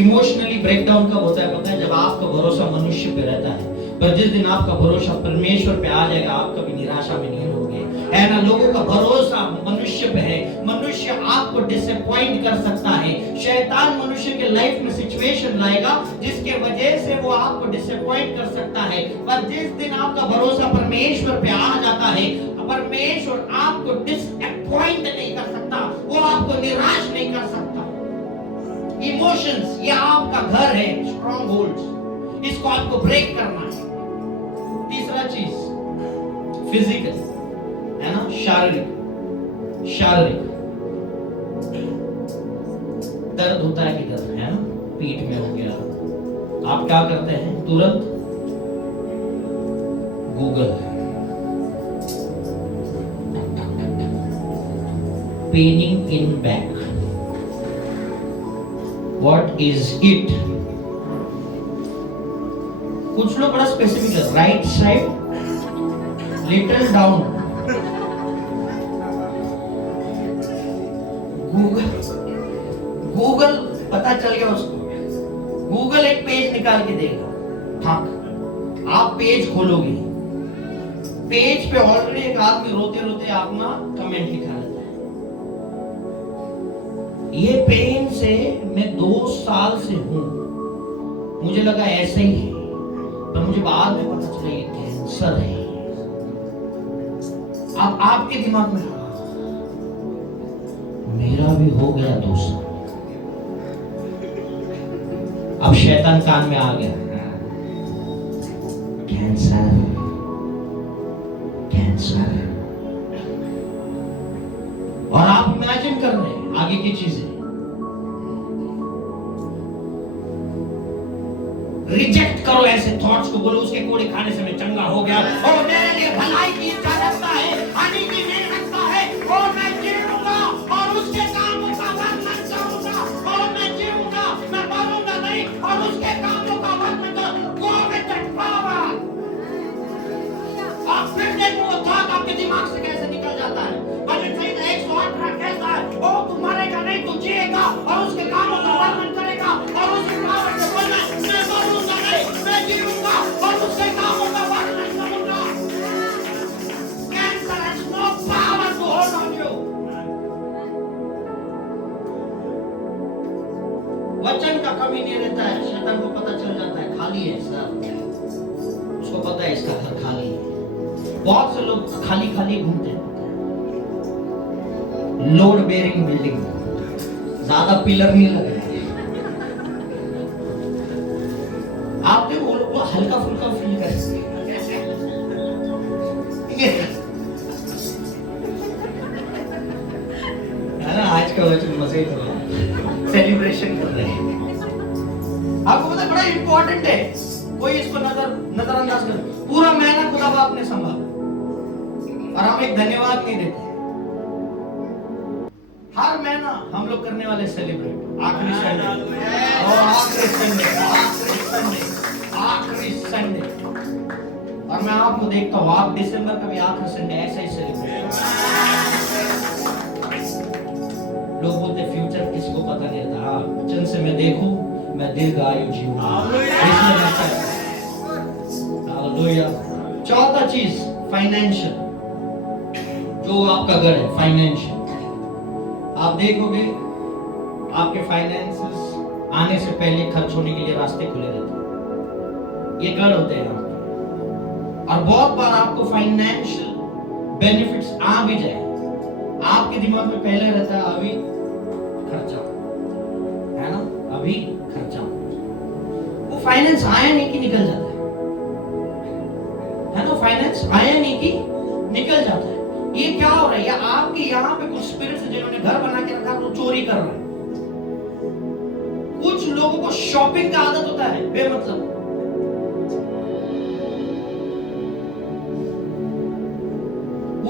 इमोशनली ब्रेकडाउन कब होता है पता है? जब आपका भरोसा मनुष्य पे रहता है। पर जिस दिन आपका भरोसा परमेश्वर पे आ जाएगा, आप कभी निराशा में नहीं रहोगे, है ना। लोगों का भरोसा मनुष्य पे है। मनुष्य आपको डिसअपॉइंट कर सकता है। शैतान मनुष्य के लाइफ में सिचुएशन लाएगा जिसके वजह से वो आपको डिसअपॉइंट कर सकता है। पर जिस दिन आपका भरोसा परमेश्वर पे आ जाता है, परमेश्वर आपको डिसअपॉइंट नहीं कर सकता, वो आपको निराश नहीं कर सकता। इमोशंस, ये आपका घर है, स्ट्रॉन्ग होल्ड्स, इसको आपको ब्रेक करना है। तीसरा चीज फिजिकल, है ना, शारीरिक दर्द होता है किधर, है ना, पीठ में हो गया, आप क्या करते हैं? तुरंत Google, paining in back, what is it? कुछ लोग बड़ा स्पेसिफिक है, right side, little down. Google पता चल गया उसको। गूगल एक पेज निकाल के देगा, ठक, आप पेज खोलोगे, पेज पे ऑलरेडी एक आदमी रोते रोते अपना कमेंट लिखा रहता है। ये पेन से मैं 2 साल से हूं, मुझे लगा ऐसे ही है, पर मुझे बाद में पता चला ये कैंसर है। अब आपके दिमाग में मेरा भी हो गया 2 साल। अब शैतान कान में आ गया, कैंसर कैंसर, और आप इमेजिन कर रहे हैं आगे की चीजें। रिजेक्ट करो ऐसे थॉट्स को, बोलो उसके कोड़े खाने से मैं चंगा हो गया, और मेरे लिए भलाई की इच्छा रखता है, हानि की नहीं रखता है, और मैं जीऊंगा और उसके कामों का वर्णन करूंगा, और मैं जीऊंगा, मैं मरूंगा नहीं, और उसके कामों का वर्णन करूंगा। Go with that power. आप फिर देखो वो थॉट आपके दिमाग से कैसे निकल जाता है। भजन संहिता 118 कहता है, ओ तू मरेगा नहीं, तू वचन का कमी नहीं रहता है, शैतान को पता चल जाता है खाली है सर, उसको पता है इसका घर खाली है। बहुत से लोग खाली खाली घूमते हैं, लोड बेयरिंग बिल्डिंग, ज्यादा पिलर नहीं लगे, आप देखो वो हल्का फुल्का फील कर है ना। आज का वचन मजे कर रहा है, सेलिब्रेशन कर रहे हैं। आपको पता है बड़ा इंपॉर्टेंट है, कोई इसको नजरअंदाज कर, पूरा महीना खुदा बाप ने संभाला और हम एक धन्यवाद नहीं देते। हर महीना हम लोग करने वाले सेलिब्रेट आखिरी संडे और आखिरी संडे, और मैं आपको देखता हूँ आप दिसंबर का भी आखिरी संडे ऐसा ही सेलिब्रेट। लोग बोलते फ्यूचर किसको पता नहीं रहता, वचन से मैं देखूं मैं दीर्घायु जीऊंगा। हालेलुया। चौथा चीज फाइनेंशियल, जो आपका घर है फाइनेंशियल, आप देखोगे आपके फाइनेंसेस आने से पहले खर्च होने के लिए रास्ते खुले रहते हैं, ये गढ़ होते हैं आपके। और बहुत बार आपको फाइनेंशियल बेनिफिट्स आ भी जाए, आपके दिमाग में पहले रहता है अभी खर्चा है ना, अभी खर्चा, वो फाइनेंस आया नहीं कि निकल जाता है ना, फाइनेंस आया नहीं कि निकल जाता है। ये क्या हो रहा है, या आपके यहाँ पे कुछ स्पिरिट्स जिन्होंने घर बना के रखा वो चोरी कर रहे हैं। कुछ लोगों को शॉपिंग का आदत होता है बेमतलब,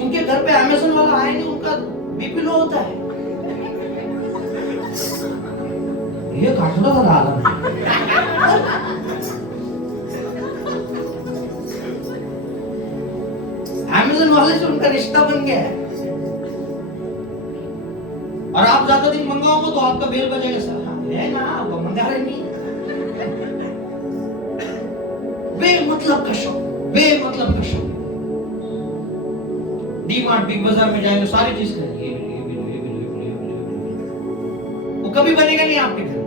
उनके घर पे अमेज़न वाला आए नहीं, उनका बीपी लो होता है। ये काटना का आलम है। अमेज़न वाले से उनका रिश्ता बन गया है, और आप ज्यादा दिन मंगाओगे तो आपका बिल बजेगा सर, हाँ है ना, आप मंगा रहे नहीं। बेमतलब का शौक, बेमतलब का शौक। डीमार्ट बिग बाजार में जाएंगे सारी चीज करेंगे, ये भी लो, ये भी लो, ये भी लो, ये भी लो। वो कभी बनेगा नहीं आपके घर में।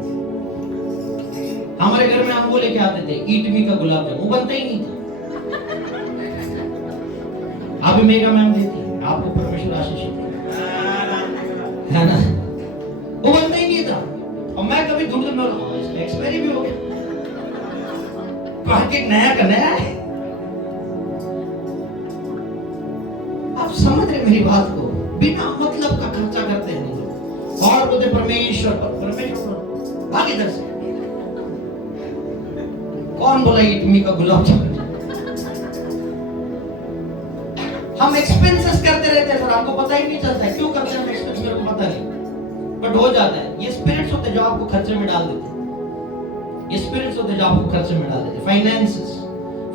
हमारे घर में हम वो लेके आते थे ईट मी का गुलाब जामुन, वो बनता ही नहीं था। अभी मेगा मैम देती है, आपको परमेश्वर आशीष है ना, वो बनता ही नहीं था। और मैं कभी दूर में एक्सपायरी भी हो गया, पैकेट नया का नया है। आप समझ रहे मेरी बात को, बिना मतलब का खर्चा करते हैं लोग, और बोलते परमेश्वर पर, परमेश्वर भाग इधर से। कौन बोला इटमी का गुलाब जामुन? हम एक्सपेंसेस करते रहते हैं सर, आपको पता ही नहीं चलता है क्यों करते हैं एक्सपेंस, मेरे को पता नहीं, बट हो जाता है। ये स्पिरिट्स होते हैं जो आपको खर्चे में डाल देते हैं, ये स्पिरिट्स होते हैं जो आपको खर्चे में डाल देते हैं। फाइनेंसेस,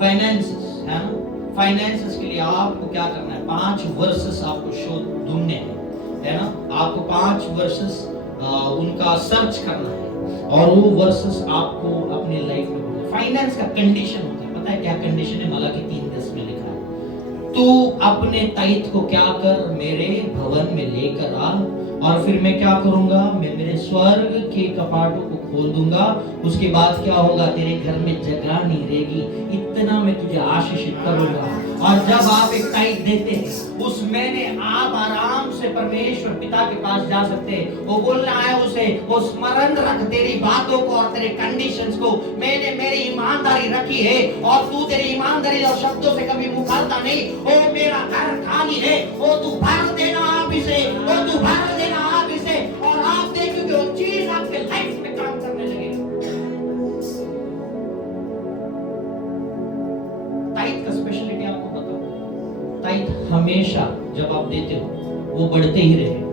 फाइनेंसेस है ना, फाइनेंसेस के लिए आपको क्या करना है, 5 वर्सेस आपको शो ढूंढने हैं, है ना, आपको 5 वर्सेस उनका सर्च करना है, और वो वर्सेस आपको अपनी लाइफ में फाइनेंस का कंडीशन होता है। पता है क्या कंडीशन है? मलाकी 3:10 में लिखा है, तू अपने ताइत को क्या कर, मेरे भवन में लेकर आ, और फिर मैं क्या करूंगा, मैं मेरे स्वर्ग के कपाटों को खोल दूंगा। उसके बाद क्या होगा, तेरे घर में जगह नहीं रहेगी, इतना मैं तुझे आशीषित करूंगा। और जब आप एक ताइत देते हैं, उस महीने आप आराम से परमेश्वर पिता के पास जा सकते हैं। वो बोलना है उसे, वो स्मरण रख तेरी बातों को और तेरे कंडीशंस को। मैंने मेरी ईमानदारी रखी है, और तू तेरी ईमानदारी और शब्दों से कभी मुकरता नहीं। ओ मेरा घर खाली है, ओ तू भर देना आप इसे, ओ तू भर देना आप इसे, और आप देखोगे वो चीज आपके लाइफ में काम करने लगेगी। ताइत का स्पेशलिटी आपको पता हो, ताइत हमेशा जब आप देते हो वो बढ़ते ही रहे।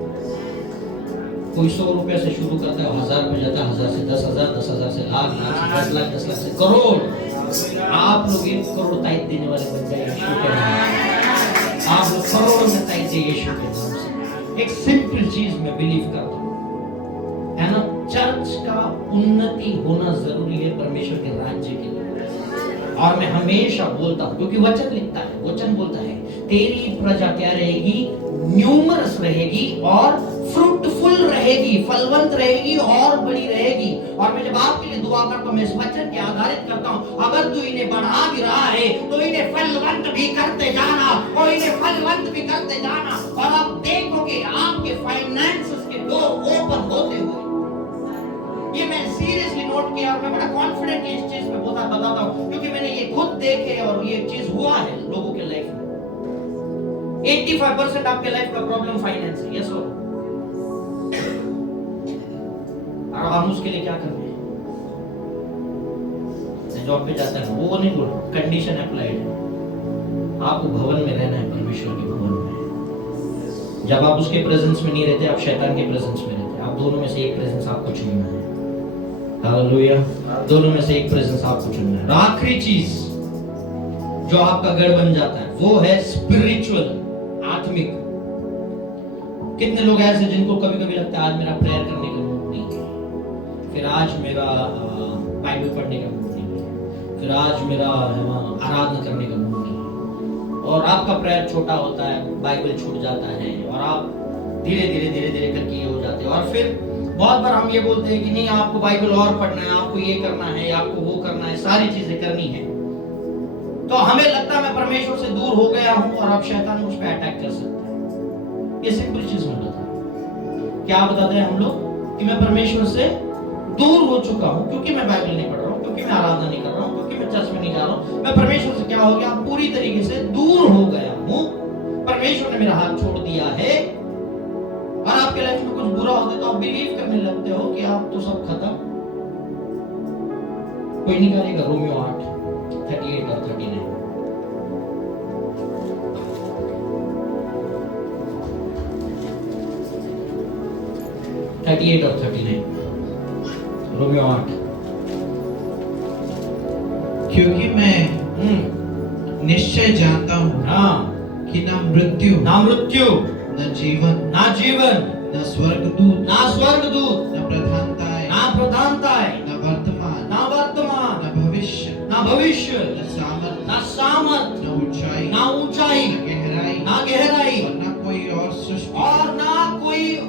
कोई 100 रुपए से शुरू करता है, 1000 में जाता है, 1000 से 10,000, 10,000 से लाख, लाख से 10 लाख, 10 लाख से करोड़। आप लोग 1 करोड़ ताइत देने वाले बन जाए यीशु के नाम। आप लोग करोड़ों में ताइत दे यीशु के नाम से। एक सिंपल चीज मैं बिलीव करता हूँ, है ना, चर्च का उन्नति होना जरूरी है परमेश्वर के राज्य के लिए। और मैं हमेशा बोलता हूँ, क्योंकि वचन लिखता है, वचन बोलता है तेरी प्रजा क्या रहेगी, न्यूमरस रहेगी और फ्रूटफुल फुल रहेगी, फलवंत रहेगी और बड़ी रहेगी। और मैं जब आपके लिए दुआ करता हूं, मैं इस वचन के आधारित करता हूं, अगर तू इन्हें बढ़ा भी रहा है तो इन्हें फलवंत भी करते जाना, और इन्हें फलवंत भी करते जाना, और आप देखोगे आपके फाइनेंसेस के डोर ओपन होते हुए। ये मैं सीरियसली नोट किया और मैं बड़ा कॉन्फिडेंट इस चीज पे बताता हूं, क्योंकि मैंने ये खुद देखे और ये चीज हुआ है लोगों के लाइफ में। 85% आपके लाइफ का प्रॉब्लम फाइनेंस है, यस और हम उसके लिए क्या करते हैं? जॉब पे जाते हैं, वो नहीं बोल, कंडीशन अप्लाइड है। आपको भवन में रहना है, परमेश्वर के भवन में। जब आप उसके प्रेजेंस में नहीं रहते, आप शैतान के प्रेजेंस में रहते हैं। आप दोनों में से एक प्रेजेंस आपको चुनना है। हालेलुया। दोनों में से एक प्रेजेंस आपको चुनना है। और आखिरी चीज जो आपका गढ़ बन जाता है वो है स्पिरिचुअल, आत्मिक। कितने लोग ऐसे जिनको कभी कभी लगता है आज मेरा प्रेयर करने का मूड नहीं है, फिर आज मेरा बाइबल पढ़ने का मूड नहीं है, फिर आज मेरा आराधना करने का मूड नहीं है, और आपका प्रेयर छोटा होता है, बाइबल छूट जाता है, और आप धीरे धीरे करके ये हो जाते हैं। और फिर बहुत बार हम ये बोलते हैं कि नहीं, आपको बाइबल और पढ़ना है, आपको ये करना है, आपको वो करना है, सारी चीजें करनी है। तो हमें लगता है मैं परमेश्वर से दूर हो गया हूं, और अब शैतान मुझ पे अटैक कर सकता है। ये सिंपल चीज हम बताते हैं। क्या बताते हैं हम लोग? कि मैं परमेश्वर से दूर हो चुका हूं, क्योंकि मैं बाइबल नहीं पढ़ रहा हूं, क्योंकि मैं आराधना नहीं कर रहा हूं, क्योंकि मैं चर्च में नहीं जा रहा हूं। मैं परमेश्वर से क्या हो गया? पूरी तरीके से दूर हो गया हूं। परमेश्वर ने मेरा हाथ छोड़ दिया है। और आपके लाइफ में कुछ बुरा होता है तो आप बिलीव करने लगते हो कि आप तो सब खत्म। कोई निकालेगा रोमियो 8:38 और 39। और 39 रोमियो 8। क्योंकि मैं निश्चय जानता हूँ कि ना मृत्यु, न जीवन, न स्वर्गदूत, न प्रधानताएं, न वर्तमान, न भविष्य, न सामर्थ, न ऊंचाई, न गहराई, और न कोई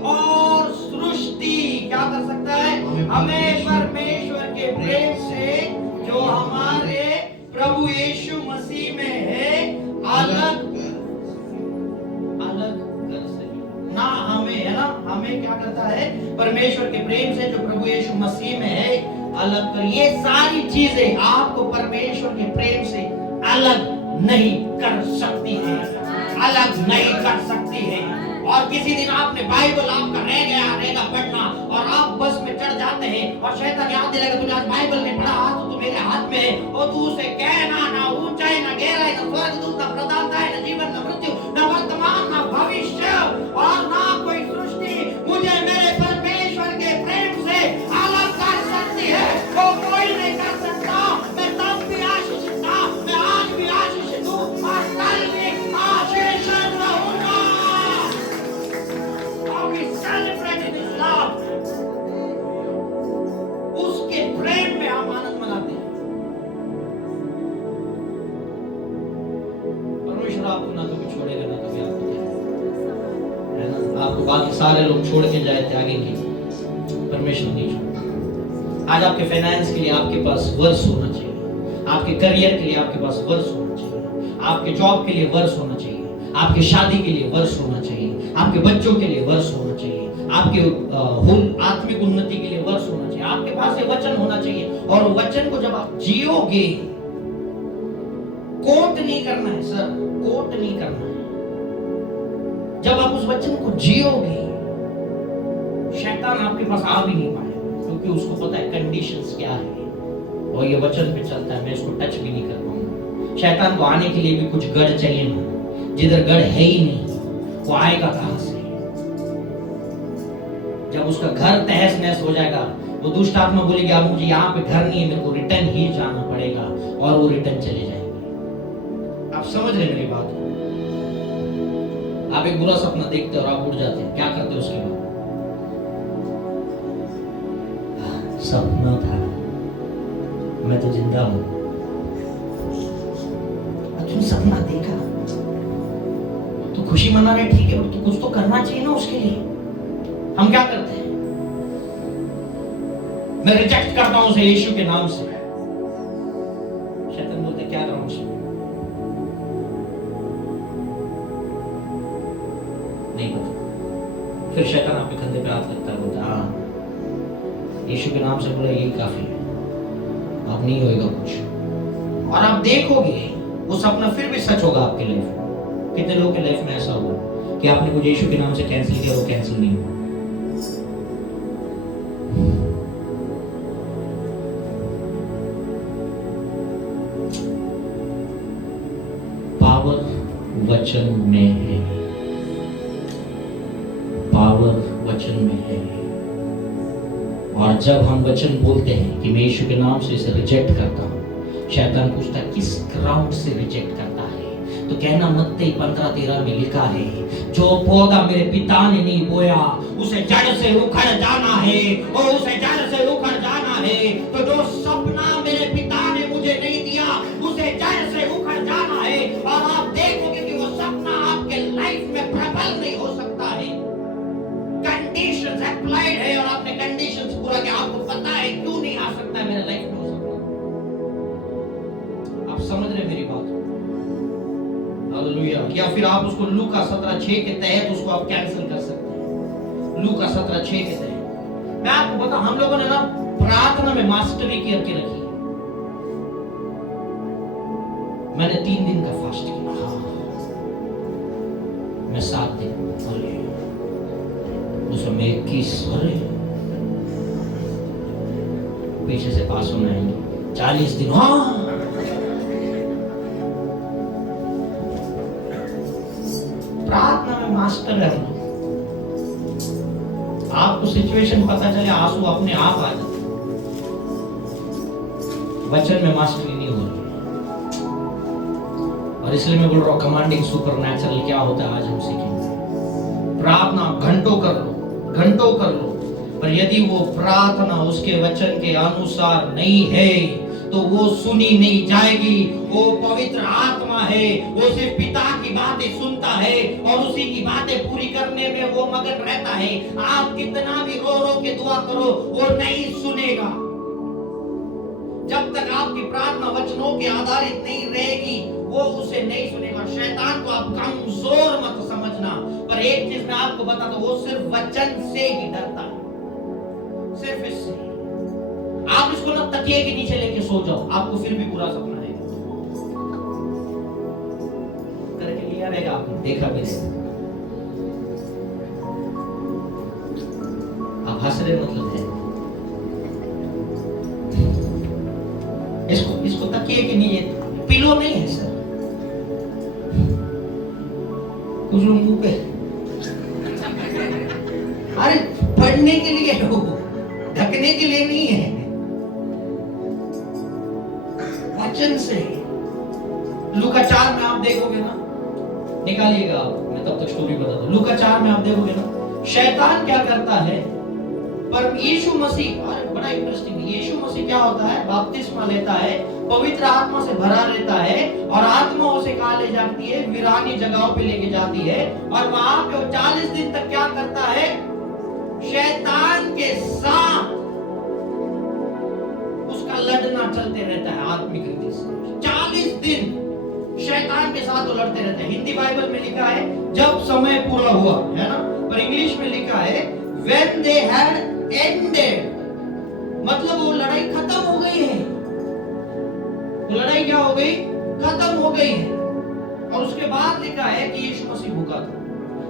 और सृष्टि क्या कर सकता है? हमें परमेश्वर के प्रेम से जो हमारे प्रभु यीशु मसीह में है अलग कर सके। ना हमें, है ना, हमें क्या करता है? परमेश्वर के प्रेम से जो प्रभु यीशु मसीह में है अलग कर। ये सारी चीजें आपको परमेश्वर के प्रेम से अलग नहीं कर सकती है, अलग नहीं कर सकती है। और किसी दिन आपने बाइबल आपका रहेगा पढ़ना, और आप बस में चढ़ जाते हैं और शैतान याद दिलाएगा तुझे आज बाइबल नहीं पढ़ा, आज तो मेरे हाथ में है, और तू उसे कहना ना ऊंचाई, ना गहराई, ना स्वर्गदूत, ना प्रदाता है, ना जीवन, ना मृत्यु, ना वर्तमान, ना भविष्य, और ना कोई सृष्टि मुझे मेरे परमेश्वर के प्रेम से अलग कर सकती है। वो कोई नहीं कर सकता। मैं तब भी आशीषित था, मैं आज भी आशीषित हूँ, और कल भी आशीषित रहूंगा। We celebrate His love. उसके प्रेम में हम आनंद मनाते हैं। परमेश्वर आपको ना कभी छोड़ेगा, ना कभी आपको छोड़ेगा, है ना। आपको बाकी सारे लोग छोड़ के जाए त्यागे की, परमेश्वर नहीं छोड़ेगा। आज आपके फाइनेंस के लिए आपके पास वर्ष होना चाहिए, आपके करियर के लिए आपके पास वर्ष होना चाहिए, आपके जॉब के लिए वर्ष होना चाहिए, आपकी शादी के लिए वर्ष होना चाहिए, आपके बच्चों के लिए वर्ष होना चाहिए, आपके आत्मिक उन्नति के लिए वर्ष होना चाहिए। आपके पास ये वचन होना चाहिए, और वचन को जब आप जियोगे, कोट नहीं करना है सर, कोट नहीं करना है। जब आप उस वचन को जियोगे, शैतान आपके पास आ भी नहीं पाएगा, क्योंकि उसको पता है कंडीशंस क्या है, और ये वचन पे चलता है, मैं इसको टच भी नहीं कर पाऊंगा। शैतान को आने के लिए भी कुछ गढ़ चाहिए ना, जिधर गढ़ है ही नहीं वो आएगा कहां से? जब उसका घर तहस नहस हो जाएगा, वो दुष्ट आत्मा बोलेगी अब मुझे यहाँ पे घर नहीं है, मेरे को रिटर्न ही जाना पड़ेगा, और वो रिटर्न चले जाएंगे। आप समझ रहे मेरी बात? आप एक बुरा सपना देखते और आप उड़ जाते हैं, क्या करते उसके बाद? सपना था, मैं तो जिंदा हूं। तुम सपना देखा तो खुशी मना रहे, ठीक है, तो कुछ तो करना चाहिए ना उसके लिए। हम क्या करते मैं रिजेक्ट करता हूं उसे यीशु के नाम से। शैतान बोलते क्या करूं उसे? नहीं पता। फिर शैतान आपके कंधे पे हाथ लगता है, बोलता हाँ यीशु के नाम से बोले यही काफी है, अब नहीं होएगा कुछ। और आप देखोगे वो सपना फिर भी सच होगा आपके लाइफ में। कितने लोगों के लाइफ में ऐसा हुआ कि आपने कुछ यीशु के नाम से कैंसिल किया, वो कैंसिल नहीं हुआ। पावर वचन में है, पावर वचन में है। और जब हम वचन बोलते हैं कि मैं यीशु के नाम से इसे रिजेक्ट करता हूं, शैतान पूछता है किस ग्राउंड से रिजेक्ट करता है? तो कहना मत्ती 15:13 में लिखा है, जो पौधा मेरे पिता ने नहीं बोया उसे जड़ से उखड़ जाना है, और उसे जड़ से उखड़ जाना है। तो जो सपना मेरे पिता ने मुझे नहीं दिया उसे जड़ से उखड़ जाना है। और आप देखोगे कि वो सपना आपके लाइफ में प्रबल नहीं हो सकता है। कंडीशंस अप्लाइड है और आपने कंडीशंस पूरा किया, आपको पता है क्यों नहीं आ सकता है मेरे लाइफ में हो सकता। आप समझ रहे मेरी बात? हालेलुया। या फिर आप उसको लूका 17:6 के तहत उसको आप कैंसिल कर सकते हैं। लूका 17:6 के तहत मैं आपको बता, हम लोगों ने ना प्रार्थना में मास्टरी करके रखी है। मैंने 3 दिन का फास्ट किया, मैं 7 दिन, उसमें 21 पीछे से पास होना है 40 दिन। हाँ प्रार्थना में मास्टर है। आपको सिचुएशन पता चले, आंसू अपने आप आ जाते, वचन में मास्टरी नहीं हो रही। और इसलिए मैं बोल रहा हूं कमांडिंग सुपरनैचुरल क्या होता है आज हम सीखेंगे। प्रार्थना घंटों कर लो, घंटों कर लो, पर यदि वो प्रार्थना उसके वचन के अनुसार नहीं है तो वो सुनी नहीं जाएगी। वो पवित्र आत्मा है, वो सिर्फ पिता की बातें सुनता है और उसी की बातें पूरी करने में वो मगन रहता है। आप कितना भी रो रो के दुआ करो वो नहीं सुनेगा। जब तक आपकी प्रार्थना वचनों के आधारित नहीं रहेगी वो उसे नहीं सुनेगा। शैतान को आप कमजोर मत समझना, पर एक चीज मैं आपको बता दूं, वो सिर्फ वचन से ही डरता है, सिर्फ इससे। आप इसको ना तकिए के नीचे लेके सो जाओ, आपको फिर भी बुरा सपना है करके लिया रहेगा, आपने देखा भी नहीं। आप हंस रहे मतलब है, इसको तकिए के नीचे, पिलो नहीं है सर, कुछ लोग मुंह पे, अरे पढ़ने के लिए हो, ढकने के लिए नहीं है, वचन से। लूका 4 में आप देखोगे ना, निकालिएगा आप, मैं तब तक स्टोरी बता दूं। लूका 4 में आप देखोगे ना, शैतान क्या करता है, पर यीशु मसीह, अरे बड़ा इंटरेस्टिंग, यीशु मसीह क्या होता है, बपतिस्मा लेता है, पवित्र आत्मा से भरा रहता है, और आत्मा उसे कहां ले जाती है, वीरानी जगहों पे लेके जाती है, और वहां पे 40 दिन तक क्या करता है, शैतान के साथ उसका लड़ना चलते रहता है आत्मिक रीति से। 40 दिन शैतान के साथ वो लड़ते रहते हैं। हिंदी बाइबल में लिखा है जब समय पूरा हुआ, है ना, पर इंग्लिश में लिखा है when they had ended, मतलब वो लड़ाई खत्म हो गई है। वो लड़ाई क्या हो गई, खत्म हो गई है। और उसके बाद लिखा है कि यीशु मसीह भूखा था,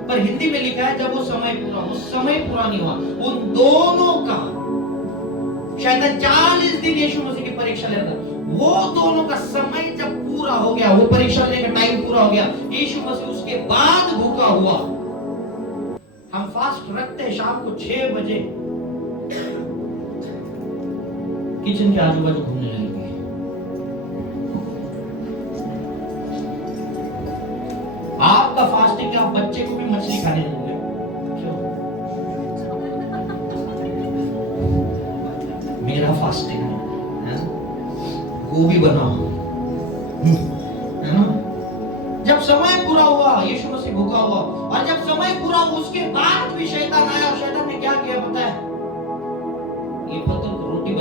पर हिंदी में लिखा है जब वो समय पूरा, वो समय पूरा नहीं हुआ, उन दोनों का, शायद 40 दिन यीशु मसीह की परीक्षा लेता, वो दोनों का समय जब पूरा हो गया, वो परीक्षा लेने का टाइम पूरा हो गया, यीशु मसीह उसके बाद भूखा हुआ। हम फास्ट रखते हैं शाम को 6 बजे, किचन के आजू बाजू घूमने लगेंगे। आपका फास्टिंग क्या, आप बच्चे को भी मछली खाने दोगे? क्यों? मेरा फास्टिंग है, गोभी बनाओ, है ना। जब समय पूरा हुआ, यीशु मसीह भूखा हुआ, और जब समय पूरा हुआ उसके बाद भी शैतान आया, और शैतान ने क्या किया पता है, ये पत्थर को रोटी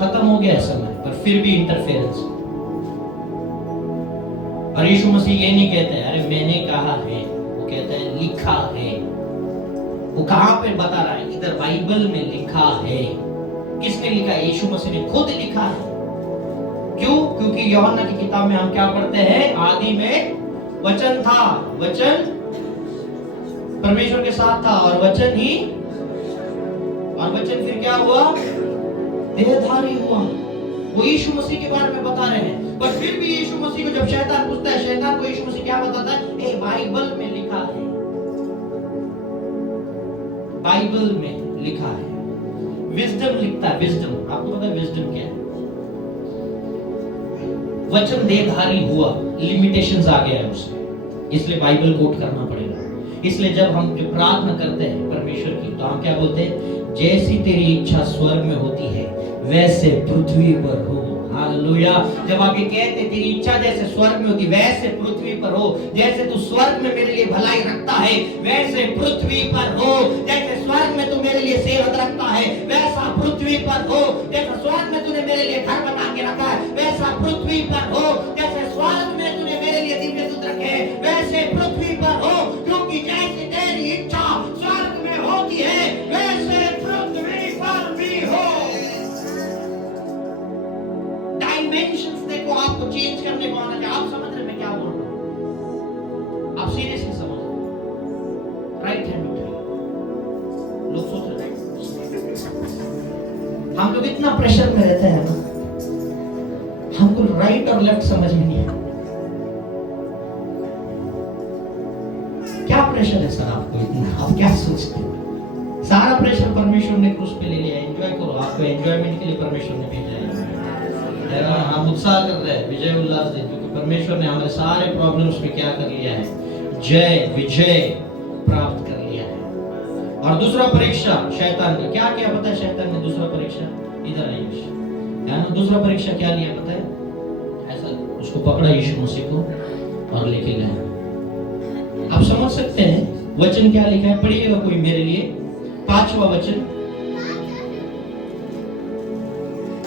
खत्म हो गया समय, पर फिर भी इंटरफेरेंस। और यीशु मसीह ये नहीं कहते अरे मैंने कहा है, वो कहते हैं लिखा है। वो कहां पे बता रहा है? इधर बाइबल में लिखा है। किसने लिखा है? यीशु मसीह ने खुद लिखा है। क्यों? क्योंकि यूहन्ना की किताब में हम क्या पढ़ते हैं? आदि में वचन था, वचन परमेश्वर के साथ था, और वचन ही, और वचन फिर क्या हुआ? देहधारी हुआ। वो यीशु मसीह के बारे में बता रहे हैं। पर फिर भी यीशु मसीह को जब शैतान पूछता है, शैतान को यीशु मसीह क्या बताता है? ए बाइबल में लिखा है, बाइबल में लिखा है। विजडम लिखता है, विजडम। आपको पता है विजडम क्या है? वचन देहधारी हुआ, लिमिटेशंस आ गया है उसमें, इसलिए बाइबल कोट करना पड़ेगा। इसलिए जब हम जो प्रार्थना करते हैं परमेश्वर की, तो हम क्या बोलते हैं? जैसी तेरी इच्छा स्वर्ग में होती है वैसे पृथ्वी पर हो। हालेलुया। जब आप ये कहते तेरी इच्छा जैसे स्वर्ग में होती वैसे पृथ्वी पर हो, जैसे तू स्वर्ग में मेरे लिए भलाई रखता है वैसे पृथ्वी पर हो, जैसे स्वर्ग में तू मेरे लिए सेवक रखता है वैसा पृथ्वी पर हो, जैसे स्वर्ग में तूने मेरे लिए घर बना के रखा है वैसा पृथ्वी पर हो, जैसे स्वर्ग में तूने मेरे लिए दिव्य दूत रखे वैसे पृथ्वी पर हो। क्योंकि जैसे तेरी इच्छा स्वर्ग में होती है वैसे पृथ्वी पर भी हो। डायमेंशंस देखो, आपको चेंज करने को आना चाहिए। आप समझ रहे मैं क्या बोल रहा हूं? आप सीरियसली समझ रहे? राइट हैंड उठाइए। लोग सोच रहे हम लोग इतना प्रेशर में रहते हैं ना, हमको राइट और लेफ्ट समझ में नहीं आता। क्या प्रेशर है सर आपको इतना? आप क्या सोचते हैं? सारा प्रेशर परमेश्वर ने क्रूस पे ले लिया। एंजॉय करो, आपको एंजॉयमेंट के लिए परमेश्वर ने भेजा है। हम उत्साह कर रहे हैं, विजय उल्लास दे, क्योंकि परमेश्वर ने हमारे सारे प्रॉब्लम्स में क्या कर लिया है? जय विजय प्राप्त कर लिया है। और दूसरा परीक्षा शैतान का क्या किया पता है? शैतान ने दूसरा परीक्षा, इधर आइए, ना दूसरा परीक्षा क्या लिया पता है? ऐसा उसको पकड़ा यीशु मसीह को और लेके गया। आप समझ सकते हैं वचन क्या लिखा है? पढ़िएगा कोई मेरे लिए, 5वां वचन,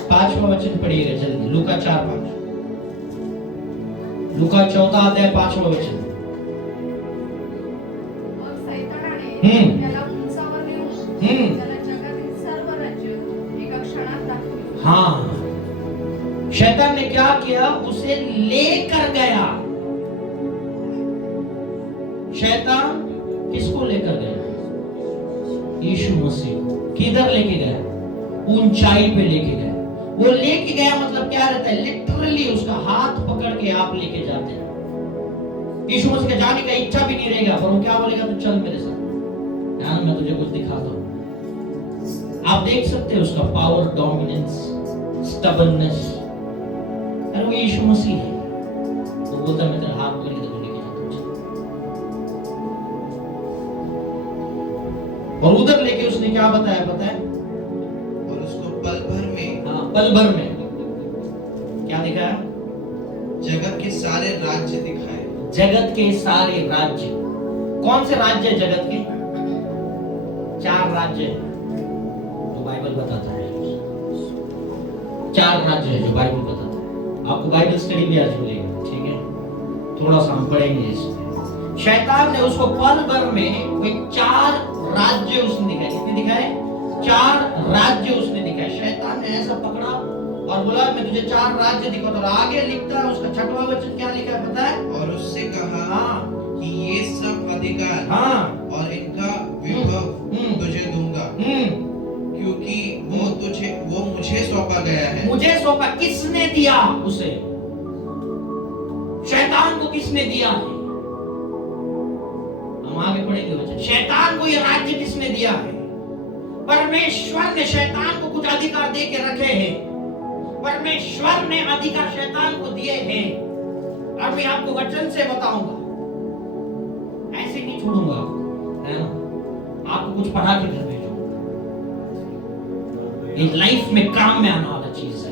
5वां वचन पढ़िएगा जल्दी। लूका 4:5, लूका 14 अध्याय 5वां वचन। और सैतानाने त्याला उंचावर नेऊन त्याला जगातील सर्व राज्य एका क्षणात दाखवली। हाँ, शैतान ने क्या किया? उसे लेकर गया। शैतान किसको लेकर गया? यीशु मसीह को। किधर लेके गया? ऊंचाई पे लेके गया। वो लेके गया मतलब क्या रहता है? लिटरली उसका हाथ पकड़ के आप लेके जाते हैं। यीशु मसीह का जाने का इच्छा भी नहीं रहेगा, पर वो क्या बोलेगा? तू चल मेरे साथ, यार मैं तुझे कुछ दिखाता हूं। आप देख सकते हैं उसका पावर, डोमिनेंस, स्टबर्ननेस। अरे वो यीशु मसीह है। वो बोलता मैं तेरा हाथ पकड़ के तुझे लेके जाता हूं। और उधर लेके उसने क्या बताया पता है? और उसको पल भर में, हाँ, पल भर में क्या दिखाया? जगत के सारे राज्य दिखाए। जगत के सारे राज्य। कौन से राज्य है जगत के? 4 राज्य है जो बाइबल बताता है। 4 राज्य है जो बाइबल बताता है। आपको बाइबल स्टडी भी आज मिलेगा, ठीक है? थोड़ा सा हम पढ़ेंगे इसमें। शैतान ने उसको पल भर में कोई 4 राज्य उसने दिखाए। कितने दिखाए? 4 राज्य उसने दिखाए। शैतान ने ऐसा पकड़ा और बोला मैं तुझे 4 राज्य दिखाता हूं। आगे लिखता है उसका 6वां वचन क्या लिखा है पता है? और उससे कहा हाँ, कि ये सब अधिकार हाँ, और इनका विभव तुझे दूंगा, क्योंकि वो मुझे सौंपा गया है। मुझे सौंपा। किसने दिया उसे? शैतान को किसने दिया है? हम आगे पढ़ेंगे वचन। शैतान को ये राज्य किसने दिया है? परमेश्वर ने शैतान को कुछ अधिकार दे के रखे हैं। परमेश्वर ने अधिकार शैतान को दिए हैं। और मैं आपको वचन से बताऊंगा, ऐसे नहीं छोड़ूंगा, है ना? आपको कुछ पढ़ा के घर भेजूंगा। ये लाइफ में काम में आने वाला चीज है,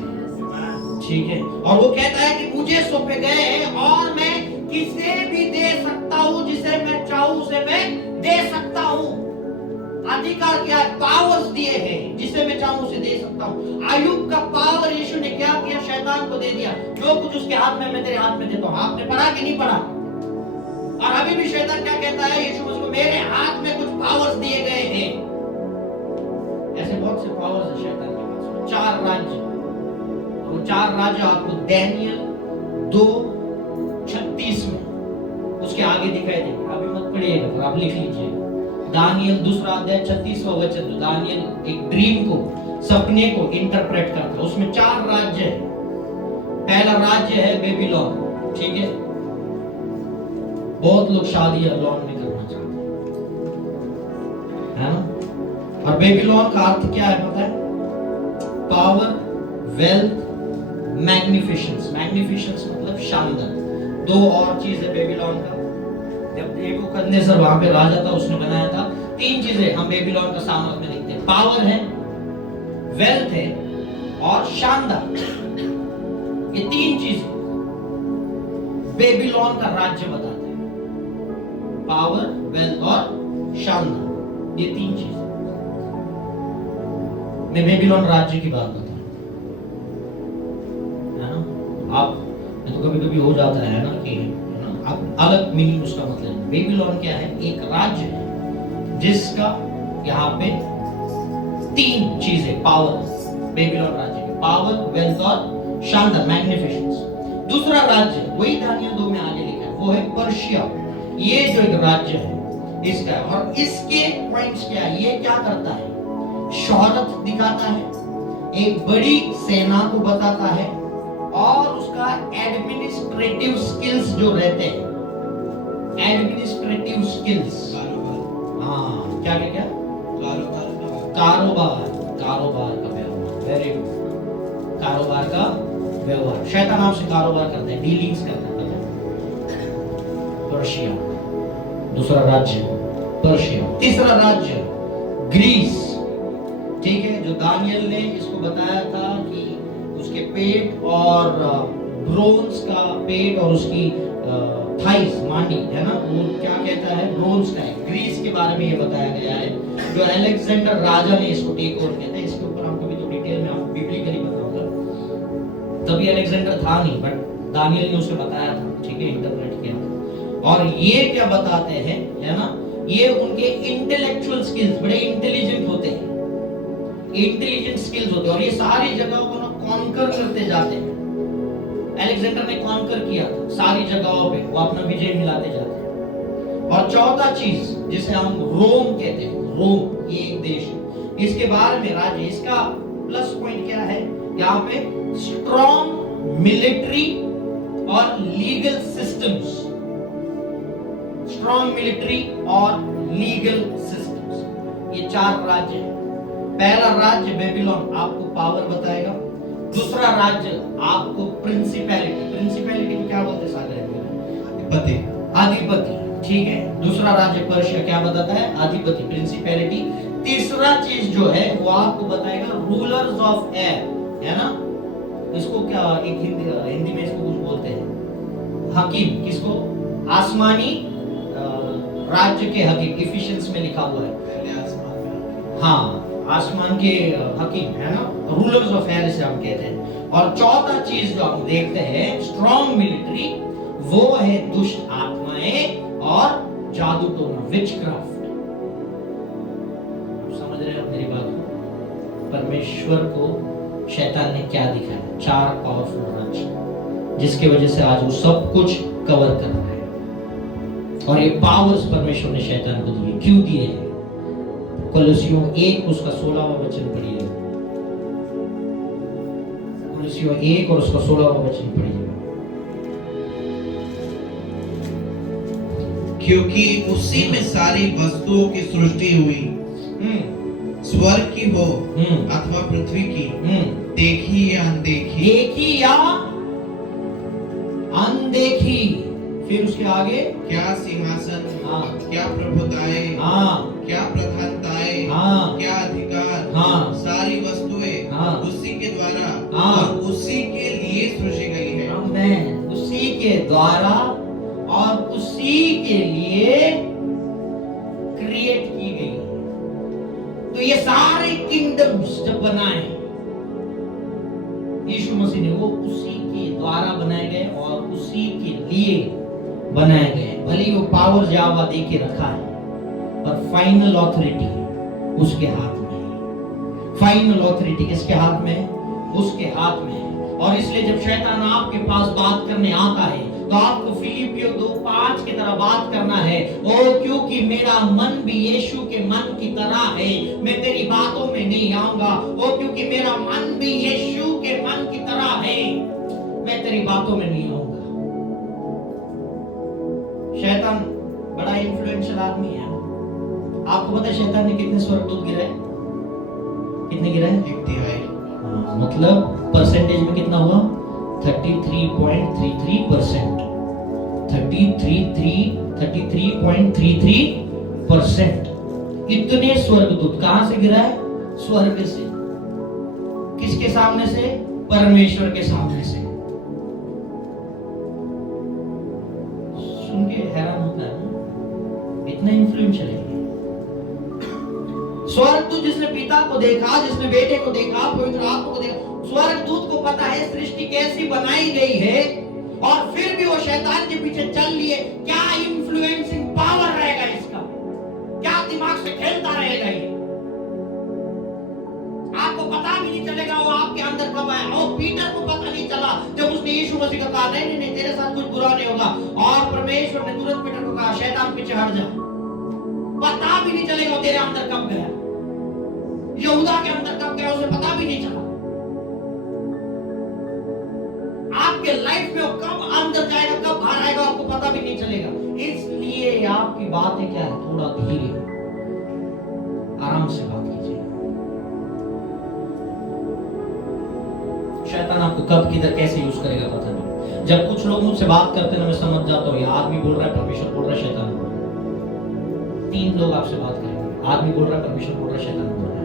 ठीक है? और वो कहता है कि मुझे सौंपे गए हैं और मैं किसे भी दे सकता हूं, जिसे मैं चाहूं उसे मैं दे सकता हूं। अधिकार क्या है? पावर्स दिए हैं, जिसे मैं चाहूं उसे दे सकता हूं। अय्यूब का पावर यीशु ने क्या किया, शैतान को दे दिया। जो कुछ उसके हाथ में मैं तेरे हाथ में देता हूं। आपने पढ़ा कि नहीं पढ़ा? और अभी भी शैतान क्या कहता है, यीशु मसीह को मेरे हाथ में कुछ पावर्स दिए गए हैं। ऐसे बहुत से पावर्स है शैतान के पास। 4 राज्य, वो 4 राज्य आपको दानियल 2:36 में उसके आगे दिखाई देगा। अभी मत पढ़िएगा, तो आप लिख लीजिए। दानियल 2 अध्याय 36वां वचन। तो दानियल एक ड्रीम को, सपने को इंटरप्रेट करता है। उसमें 4 राज्य है। पहला राज्य है बेबीलोन, ठीक है। बहुत लोग शादी लोन में करना चाहते हैं, है ना। और बेबीलोन का अर्थ क्या है पता है? Power, wealth, magnificence. मैग्निफिशेंस मतलब शानदार। 2 और चीज है बेबीलोन का। जब नेबूकदनेस्सर वहां पे राजा था, उसने बनाया था 3 चीजें हम बेबीलोन का सामर्थ में देखते हैं। पावर है, वेल्थ है और शानदार। ये 3 चीजें बेबीलोन का राज्य बताते हैं। पावर, वेल्थ और शानदार, ये 3 चीजें। मैं बेबीलोन राज्य की बात बता रहा हूं, है ना। आप तो कभी कभी हो जाता है ना कि आप अलग मीनिंग उसका मतलब। बेबीलोन क्या है? एक राज्य है जिसका यहाँ पे 3 चीजें, पावर, बेबीलोन राज्य की पावर, वेल्थ और शानदार, मैग्निफिशेंस। दूसरा राज्य वही दानियल 2 में आगे लिखा है, वो है पर्शिया। ये जो एक राज्य है इसका, और इसके पॉइंट्स क्या है? ये क्या करता है? शोहरत दिखाता है, एक बड़ी सेना को बताता है, और उसका एडमिनिस्ट्रेटिव स्किल्स जो रहते हैं, एडमिनिस्ट्रेटिव स्किल्स, हाँ क्या क्या क्या, कारोबार, कारोबार का व्यवहार, वेरी गुड, कारोबार का व्यवहार। शैतान आपसे कारोबार करता है, डीलिंग्स करता है। पर्शिया दूसरा राज्य, पर्शिया। तीसरा राज्य ग्रीस, ठीक है। जो दानियल ने इसको बताया था कि उसके पेट और ब्रोंज का पेट और उसकी थाइस, मांडी है ना, वो क्या कहता है? ब्रोंज का है। ग्रीस के बारे में ये बताया गया है, जो अलेक्जेंडर राजा ने इसको टेक ओवर किया था। इसके ऊपर हम कभी तो डिटेल में आपको बिब्लिकली बताऊंगा। तभी अलेक्जेंडर था नहीं, बट दानियल ने उसे बताया था, ठीक है, इंटरप्रेट किया था। और ये क्या बताते हैं, है ना, ये उनके इंटेलेक्चुअल स्किल्स, बड़े इंटेलिजेंट होते हैं, इंटेलिजेंट स्किल्स होते हैं, और ये सारी जगहों को ना कॉन्कर करते जाते हैं। अलेक्जेंडर ने कॉन्कर किया था सारी जगहों पे, वो अपना विजय मिलाते जाते हैं। और चौथा चीज जिसे हम रोम कहते हैं, रोम ये एक देश है, इसके बारे में राज्य, इसका प्लस पॉइंट क्या है? यहाँ पे स्ट्रॉन्ग मिलिट्री और लीगल सिस्टम्स, स्ट्रॉन्ग मिलिट्री और लीगल सिस्टम्स, ये 4 राज्य हैं। पहला राज्य बेबीलोन आपको पावर बताएगा। दूसरा राज्य आपको प्रिंसिपैलिटी, प्रिंसिपैलिटी को क्या बोलते हैं सागर? अधिपति, अधिपति, ठीक है। दूसरा राज्य पर्शिया क्या बताता है? अधिपति, प्रिंसिपैलिटी। तीसरा चीज जो है वो आपको बताएगा रूलर्स ऑफ एयर, है ना। इसको क्या एक हिंदी में इसको कुछ बोलते हैं, हकीम। किसको? आसमानी राज्य के हकीम, इफिशिएंस में लिखा हुआ है, हाँ, आसमान के हकीम, है ना, रूलर्स ऑफ एयर से हम कहते हैं। और चौथा चीज जो हम देखते हैं, स्ट्रॉन्ग मिलिट्री, वो है दुष्ट आत्माएं और जादू टोना, विचक्राफ्ट। समझ रहे हो मेरी बात को? परमेश्वर को शैतान ने क्या दिखाया? 4 पावरफुल राज्य, जिसकी वजह से आज वो सब कुछ कवर कर रहा है। और ये पावर्स परमेश्वर ने शैतान को दिए। क्यों दिए? कोलोसियों 1 उसका 16वां वचन पढ़िए। कोलोसियों 1 और उसका 16वां वचन पढ़िए। क्योंकि उसी में सारी वस्तुओं की सृष्टि हुई, स्वर्ग की हो अथवा पृथ्वी की, देखी या अनदेखी, देखी या अनदेखी। फिर उसके आगे क्या सिंहासन, हाँ, क्या प्रभुताएं, हाँ, क्या प्रधानताएं, हाँ, क्या अधिकार, हाँ, सारी वस्तुएं हाँ, उसी के द्वारा हाँ, और उसी के लिए सृजी गई है। आमीन। उसी के द्वारा और उसी के लिए क्रिएट की गई। तो ये सारे किंगडम्स जब बनाए, यीशु मसीह ने, वो उसी के द्वारा बनाए गए और उसी के लिए बनाए गए। भले ही वो पावर जावा दे के रखा है, पर फाइनल ऑथोरिटी उसके हाथ में है। फाइनल ऑथोरिटी किसके हाथ में है? उसके हाथ में है। और इसलिए जब शैतान आपके पास बात करने आता है तो आपको फिलिपियों 2:5 की तरह बात करना है। ओ क्योंकि मेरा मन भी यीशु के मन की तरह है, मैं तेरी बातों में नहीं आऊंगा। ओ क्योंकि मेरा मन भी यीशु के मन की तरह है, मैं तेरी बातों में नहीं आऊंगा। शैतान बड़ा इन्फ्लुएंशियल आदमी है। आपको पता है शैतान ने कितने स्वर्गदूत गिराए? कितने गिराए? 1/3। मतलब परसेंटेज में कितना हुआ? 33.33%। 33.33%। इतने स्वर्गदूत कहां से गिरा है? स्वर्ग से। किसके सामने से? परमेश्वर के सामने से। सुन के हैरान होता है ना, इतना इन्फ्लुएंशियल है। स्वर्गदूत जिसने पिता को देखा, जिसने बेटे को देखा, पवित्र आत्मा को देखा, स्वर्गदूत को पता है सृष्टि कैसी बनाई गई है, और फिर भी वो शैतान के पीछे चल लिए। क्या इन्फ्लुएंसिंग पावर रहेगा इसका? क्या दिमाग से खेलता रहेगा ये? आपको पता भी नहीं चलेगा वो आपके अंदर कब आया। और पीटर को पता नहीं चला जब उसने यीशु मसीह को कहा नहीं नहीं तेरे साथ कुछ बुरा नहीं होगा, और परमेश्वर ने तुरंत पीटर को कहा शैतान पीछे हट जा। पता भी नहीं चलेगा वो तेरे अंदर कब गया, यहूदा के अंदर कब गया, उसे पता भी नहीं चला। आपके लाइफ में वो कब अंदर जाएगा, कब बाहर आएगा, आपको पता भी नहीं चलेगा। इसलिए आपकी बातें क्या है, थोड़ा धीरे आराम से बात कीजिए। शैतान आपको कब किधर कैसे यूज करेगा पता नहीं। जब कुछ लोग मुझसे बात करते हैं ना, मैं समझ जाता हूँ ये आदमी बोल रहा है, परमेश्वर बोल रहा है, शैतान बोल रहा है। 3 लोग आपसे बात करेंगे, आदमी बोल रहा है, परमेश्वर बोल रहा है, शैतान बोल रहा है।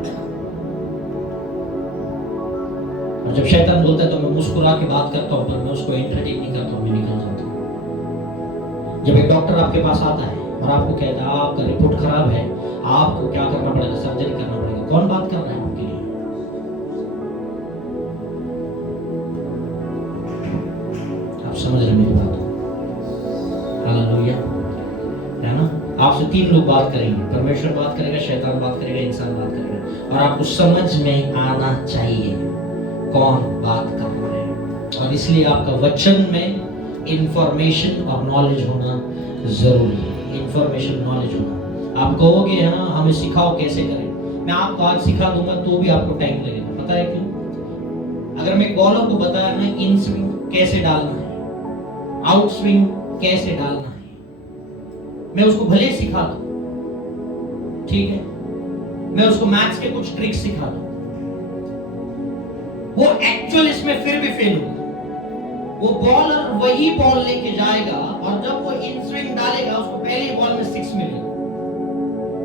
और जब शैतान बोलता है तो मैं मुस्कुरा के बात करता हूँ, पर मैं उसको एंटरटेन नहीं करता हूँ, मैं निकल जाता हूँ। जब एक डॉक्टर आपके पास आता है और आपको कहता है आपका रिपोर्ट खराब है, आपको क्या करना पड़ेगा, सर्जरी करना पड़ेगा, कौन बात कर रहा है आपके लिए? आप समझ रहे मेरी बात? हालेलुया, है ना? आपसे 3 लोग बात करेंगे, परमेश्वर बात करेगा, शैतान बात करेगा, इंसान बात करेगा, और आपको समझ में आना चाहिए कौन बात कर रहा है। और इसलिए आपका वचन में इंफॉर्मेशन और नॉलेज होना जरूरी है। इंफॉर्मेशन नॉलेज होना। आप कहोगे हाँ हमें सिखाओ कैसे करें, मैं आपको आज सिखा दूंगा तो भी आपको टाइम लगेगा। पता है क्यों? अगर मैं बॉलर को बताया ना इन स्विंग कैसे डालना है, आउट स्विंग कैसे डालना है, मैं उसको भले सिखा दूं, ठीक है, मैं उसको मैथ्स के कुछ ट्रिक्स सिखा दूं, वो एक्चुअल इसमें फिर भी फेल होगा। वो बॉलर वही बॉल लेके जाएगा और जब वो इन स्विंग डालेगा उसको पहली बॉल में 6 मिलेगा।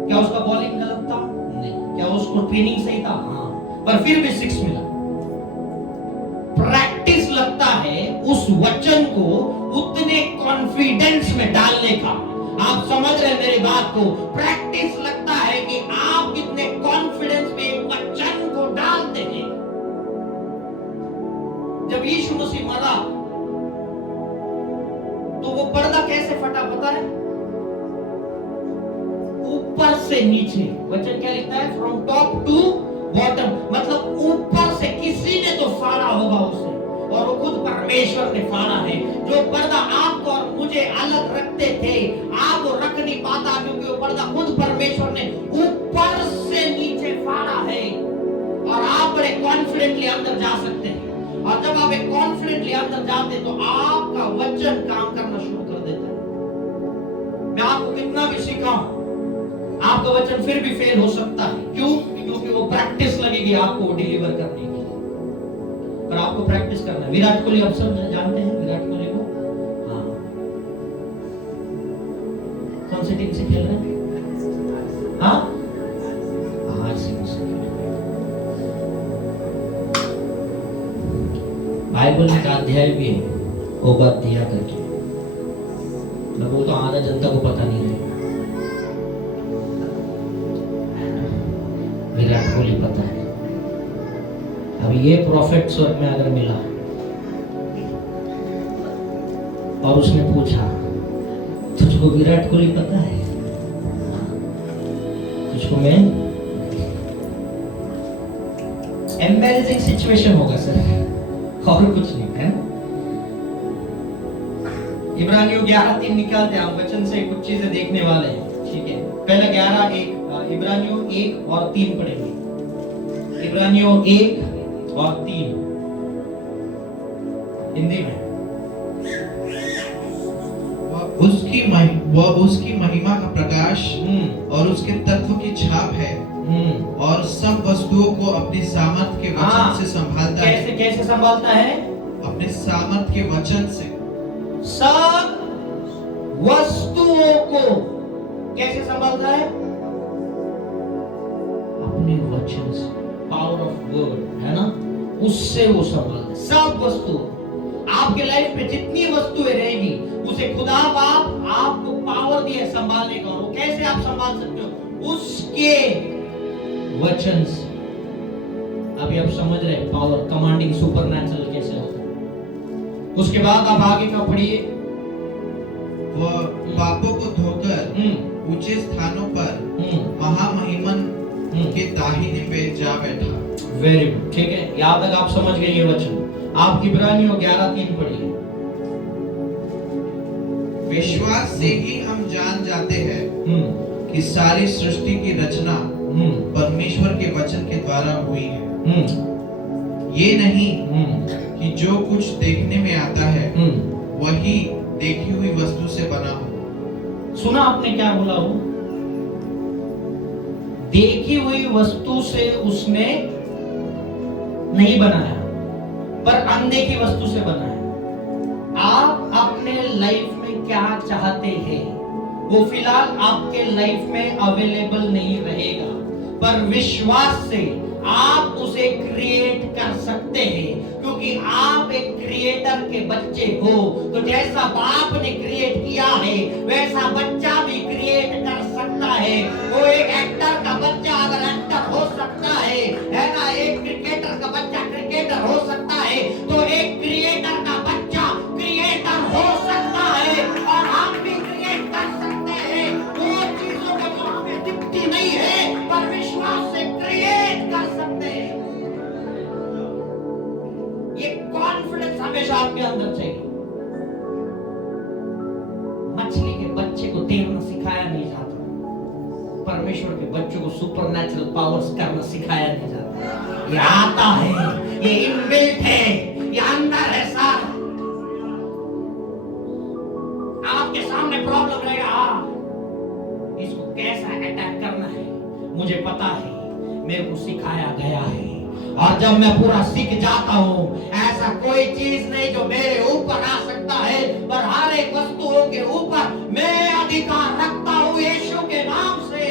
क्या उसका बॉलिंग गलत था? नहीं। क्या उसको ट्रेनिंग सही था? हाँ, पर फिर भी 6 मिला। प्रैक्टिस लगता है उस वचन को उतने कॉन्फिडेंस में डालने का। आप समझ रहे हैं मेरी बात को? प्रैक्टिस लगता है कि आप कितने कॉन्फिडेंस में एक वचन को डालते हैं। जब यीशु मसीह मरा तो वो पर्दा कैसे फटा पता है? ऊपर से नीचे। वचन क्या लिखता है? फ्रॉम टॉप टू बॉटम, मतलब ऊपर से किसी ने तो फाड़ा होगा उसे, और वो खुद परमेश्वर ने फाड़ा है। जो पर्दा आपको और मुझे अलग रखते थे, आप वो रख नहीं पाता क्योंकि वो पर्दा खुद परमेश्वर ने ऊपर से नीचे फाड़ा है। और आप बड़े कॉन्फिडेंटली अंदर जा सकते हैं। और जब आप एक कॉन्फिडेंटली अंदर जाते हैं तो आपका वचन काम करना शुरू कर देता है। मैं आपको कितना भी सिखाऊं, आपका वचन फिर भी फेल हो सकता है। क्यों? क्योंकि वो प्रैक्टिस लगेगी आपको डिलीवर करने की। पर आपको प्रैक्टिस करना है। विराट कोहली आप सब जानते हैं विराट कोहली को? हाँ, कौन सी टीम से खेल रहे हैं? हाँ, बाइबल में का अध्याय भी है, ओबाद्याह करके। मैं बोलता हूँ आधा जनता को पता नहीं है। विराट कोहली पता है। अब ये प्रॉफिट स्वर्ग में अगर मिला और उसने पूछा, तुझको विराट कोहली पता है? तुझको मैं एम्बैरेसिंग सिचुएशन होगा सर, और कुछ नहीं है। इब्रानियों 11:3 निकालते हैं, हम वचन से कुछ चीजें देखने वाले हैं, ठीक है। पहला 11:1 इब्रानियों 1 और 3 पढ़ेंगे। इब्रानियों 1 और 3 हिंदी में। वह उसकी महिमा का प्रकाश और उसके तत्व की छाप है, और सब वस्तुओं को अपनी सामर्थ के वचन से संभालता है। कैसे कैसे संभालता है? अपने सामर्थ के वचन से। सब वस्तुओं को कैसे संभालता है? अपने वचन से, पावर ऑफ वर्ड है ना, उससे वो संभालता है सब वस्तु। आपके लाइफ में जितनी वस्तुएं रहेगी, उसे खुदा बाप आपको पावर दिया संभालने का। वो कैसे आप संभाल सकते हो? उसके वचन से। अभी आप समझ रहे हैं पावर, कमांडिंग, सुपरनैचुरल कैसे होता है। उसके बाद आप आगे का पढ़िए। वह पापों को धोकर ऊंचे स्थानों पर महामहिमन के दाहिने पे जा बैठा। वेरी गुड, ठीक है, यहां तक आप समझ गए ये वचन। आप इब्रानियों 11:3 पढ़िए। विश्वास से ही हम जान जाते हैं कि सारी सृष्टि की रचना परमेश्वर के वचन के द्वारा हुई है। ये नहीं कि जो कुछ देखने में आता है वही देखी हुई वस्तु से बना हो। सुना आपने क्या बोला? हो देखी हुई वस्तु से उसने नहीं बनाया, पर अनदेखी वस्तु से बनाया। आप अपने लाइफ में क्या चाहते हैं, वो फिलहाल आपके लाइफ में अवेलेबल नहीं रहेगा, पर विश्वास से आप उसे क्रिएट कर सकते हैं, क्योंकि आप एक क्रिएटर के बच्चे हो। तो जैसा बाप ने क्रिएट किया है, वैसा बच्चा भी क्रिएट कर सकता है। वो एक एक्टर का बच्चा अगर एक्टर हो सकता है ना, एक क्रिकेटर का बच्चा क्रिकेटर हो सकता है, तो एक क्रिएटर का बच्चा क्रिएटर हो सकता है। और हम भी क्रिएट कर सकते हैं वो चीजों को जो हमें दिखती नहीं है, पर विश्वास से क्रिएट कर सकते हैं। ये कॉन्फिडेंस हमेशा आपके अंदर चाहिए। मछली के बच्चे को तैरना सिखाया नहीं जाता, परमेश्वर के बच्चों को सुपरनैचुरल पावर्स करना सिखाया नहीं जाता। ये आता है, ये इनबिल्ट है, ये अंदर है सारा। आपके सामने प्रॉब्लम रहेगा, इसको कैसा अटैक करना है मुझे पता है, मेरे को सिखाया गया है। और जब मैं पूरा सीख जाता हूं, ऐसा कोई चीज नहीं जो मेरे ऊपर आ सकता है, पर हर एक वस्तुओं के ऊपर मैं अधिकार रखता हूं यीशु के नाम से।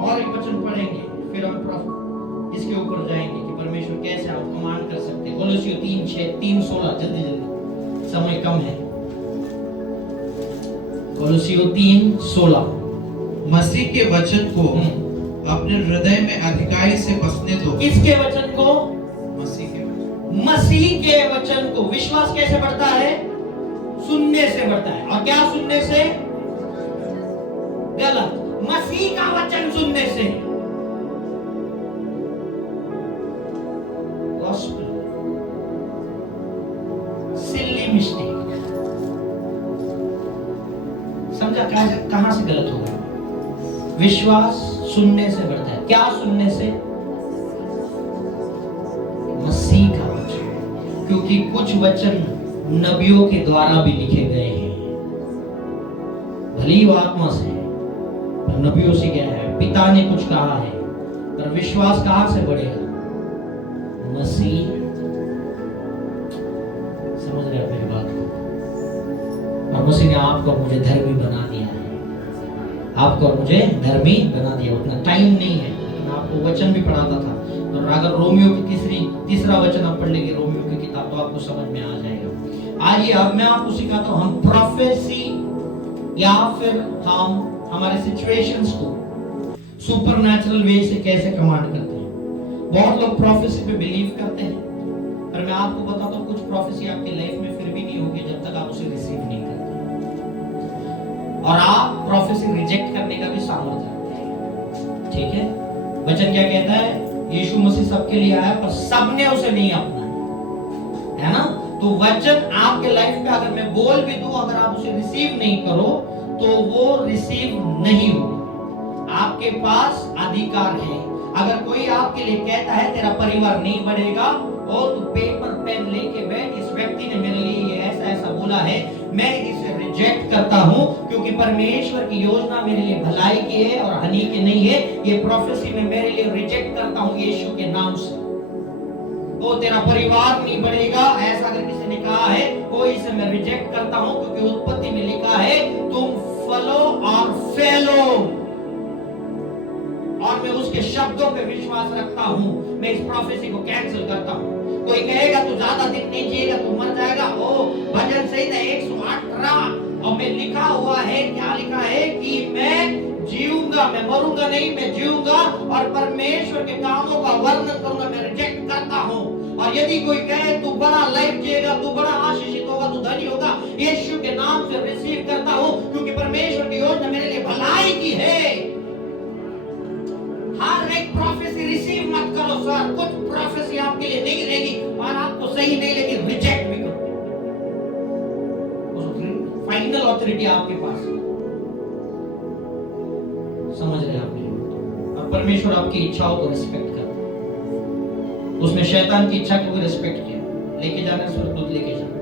और एक वचन पढ़ेंगे, फिर हम इसके ऊपर जाएंगे कि परमेश्वर कैसे आप कमांड कर सकते हैं। कोलोसियों 3:16, जल्दी जल्दी, समय कम है। कोलोसियों 3:16। मसीह के वचन को अपने हृदय में अधिकारी से बसने दो। किसके वचन को? मसीह के वचन। मसीह के वचन को। विश्वास कैसे बढ़ता है? सुनने से बढ़ता है। और क्या सुनने से? गलत। मसीह का वचन सुनने से। Gospel, silly mistake. समझा कहां से गलत हो गया? विश्वास सुनने से बढ़ता है। क्या सुनने से? मसीह का वचन। क्योंकि कुछ वचन नबियों के द्वारा भी लिखे गए हैं, भली वो आत्मा से, पर नबियों से क्या है, पिता ने कुछ कहा है। पर विश्वास कहां से बढ़ेगा? मसीह। समझ रहे मेरी बात को? और मसीह ने आपको और मुझे धर्मी बना दिया है, आपको और मुझे धर्मी बना दिया। उतना टाइम नहीं है, लेकिन आपको वचन भी पढ़ाता था। तो अगर रोमियो की तीसरा वचन आप पढ़ लेंगे, रोमियो की किताब, तो आपको समझ में आ जाएगा। आइए अब मैं आपको सिखाता हूं, हम प्रोफेसी या फिर हम हमारे सिचुएशंस को सुपरनैचुरल वे से कैसे कमांड करते हैं। बहुत लोग प्रोफेसी पे बिलीव करते हैं, पर मैं आपको बताता हूँ कुछ प्रोफेसी आपकी लाइफ में फिर भी नहीं होगी जब तक आप उसे रिसीव नहीं करते, और आप प्रोफेसी रिजेक्ट करने का भी सामर्थ्य रखते हैं। ठीक है, वचन क्या कहता है? यीशु मसीह सबके लिए आया पर सबने उसे नहीं अपनाया, है ना? तो वचन आपके लाइफ में अगर मैं बोल भी दूं, अगर आप उसे रिसीव नहीं करो तो वो रिसीव नहीं होगी। आपके पास अधिकार है। अगर कोई आपके लिए कहता है तेरा परिवार नहीं बढ़ेगा, और तू पेपर पेन लेके बैठ, इस व्यक्ति ने मेरे लिए ये ऐसा ऐसा बोला है, मैं इसे रिजेक्ट करता हूं, क्योंकि परमेश्वर की योजना मेरे लिए भलाई की है और हानि की नहीं है। ये प्रोफेसी में मेरे लिए रिजेक्ट करता हूं यीशु के नाम से। वो तेरा परिवार नहीं बढ़ेगा, ऐसा अगर किसी ने कहा है, वो इसे मैं रिजेक्ट करता हूं, क्योंकि उत्पत्ति में लिखा है तुम फलो और फैलो, और मैं उसके शब्दों पे विश्वास रखता हूं। मैं इस प्रोफेसी को कैंसिल करता हूं। कोई कहेगा तू ज्यादा दिन नहीं जिएगा, तू मर जाएगा, ओ भजन संहिता 118 और में लिखा हुआ है, क्या लिखा है कि मैं जीऊंगा, मैं मरूंगा नहीं, मैं जीऊंगा और परमेश्वर के कामों का वर्णन करूंगा। मैं रिजेक्ट करता हूं। और यदि कोई कहे तू बड़ा लाइफ जिएगा, तू बड़ा आशीषित होगा, तू धनी होगा, यीशु के नाम से रिसीव करता हूं, क्योंकि परमेश्वर की योजना मेरे लिए भलाई की है। हर एक प्रोफेसी रिसीव मत करो सर। कुछ प्रोफेसी आपके लिए नहीं रहेगी और आपको सही नहीं लगी, रिजेक्ट भी करो। फाइनल ऑथोरिटी आपके पास, समझ रहे आप? और परमेश्वर आपकी इच्छाओं को रिस्पेक्ट करता है। उसने शैतान की इच्छा को भी रिस्पेक्ट किया, लेके जाना स्वर्गदूत लेके जाना,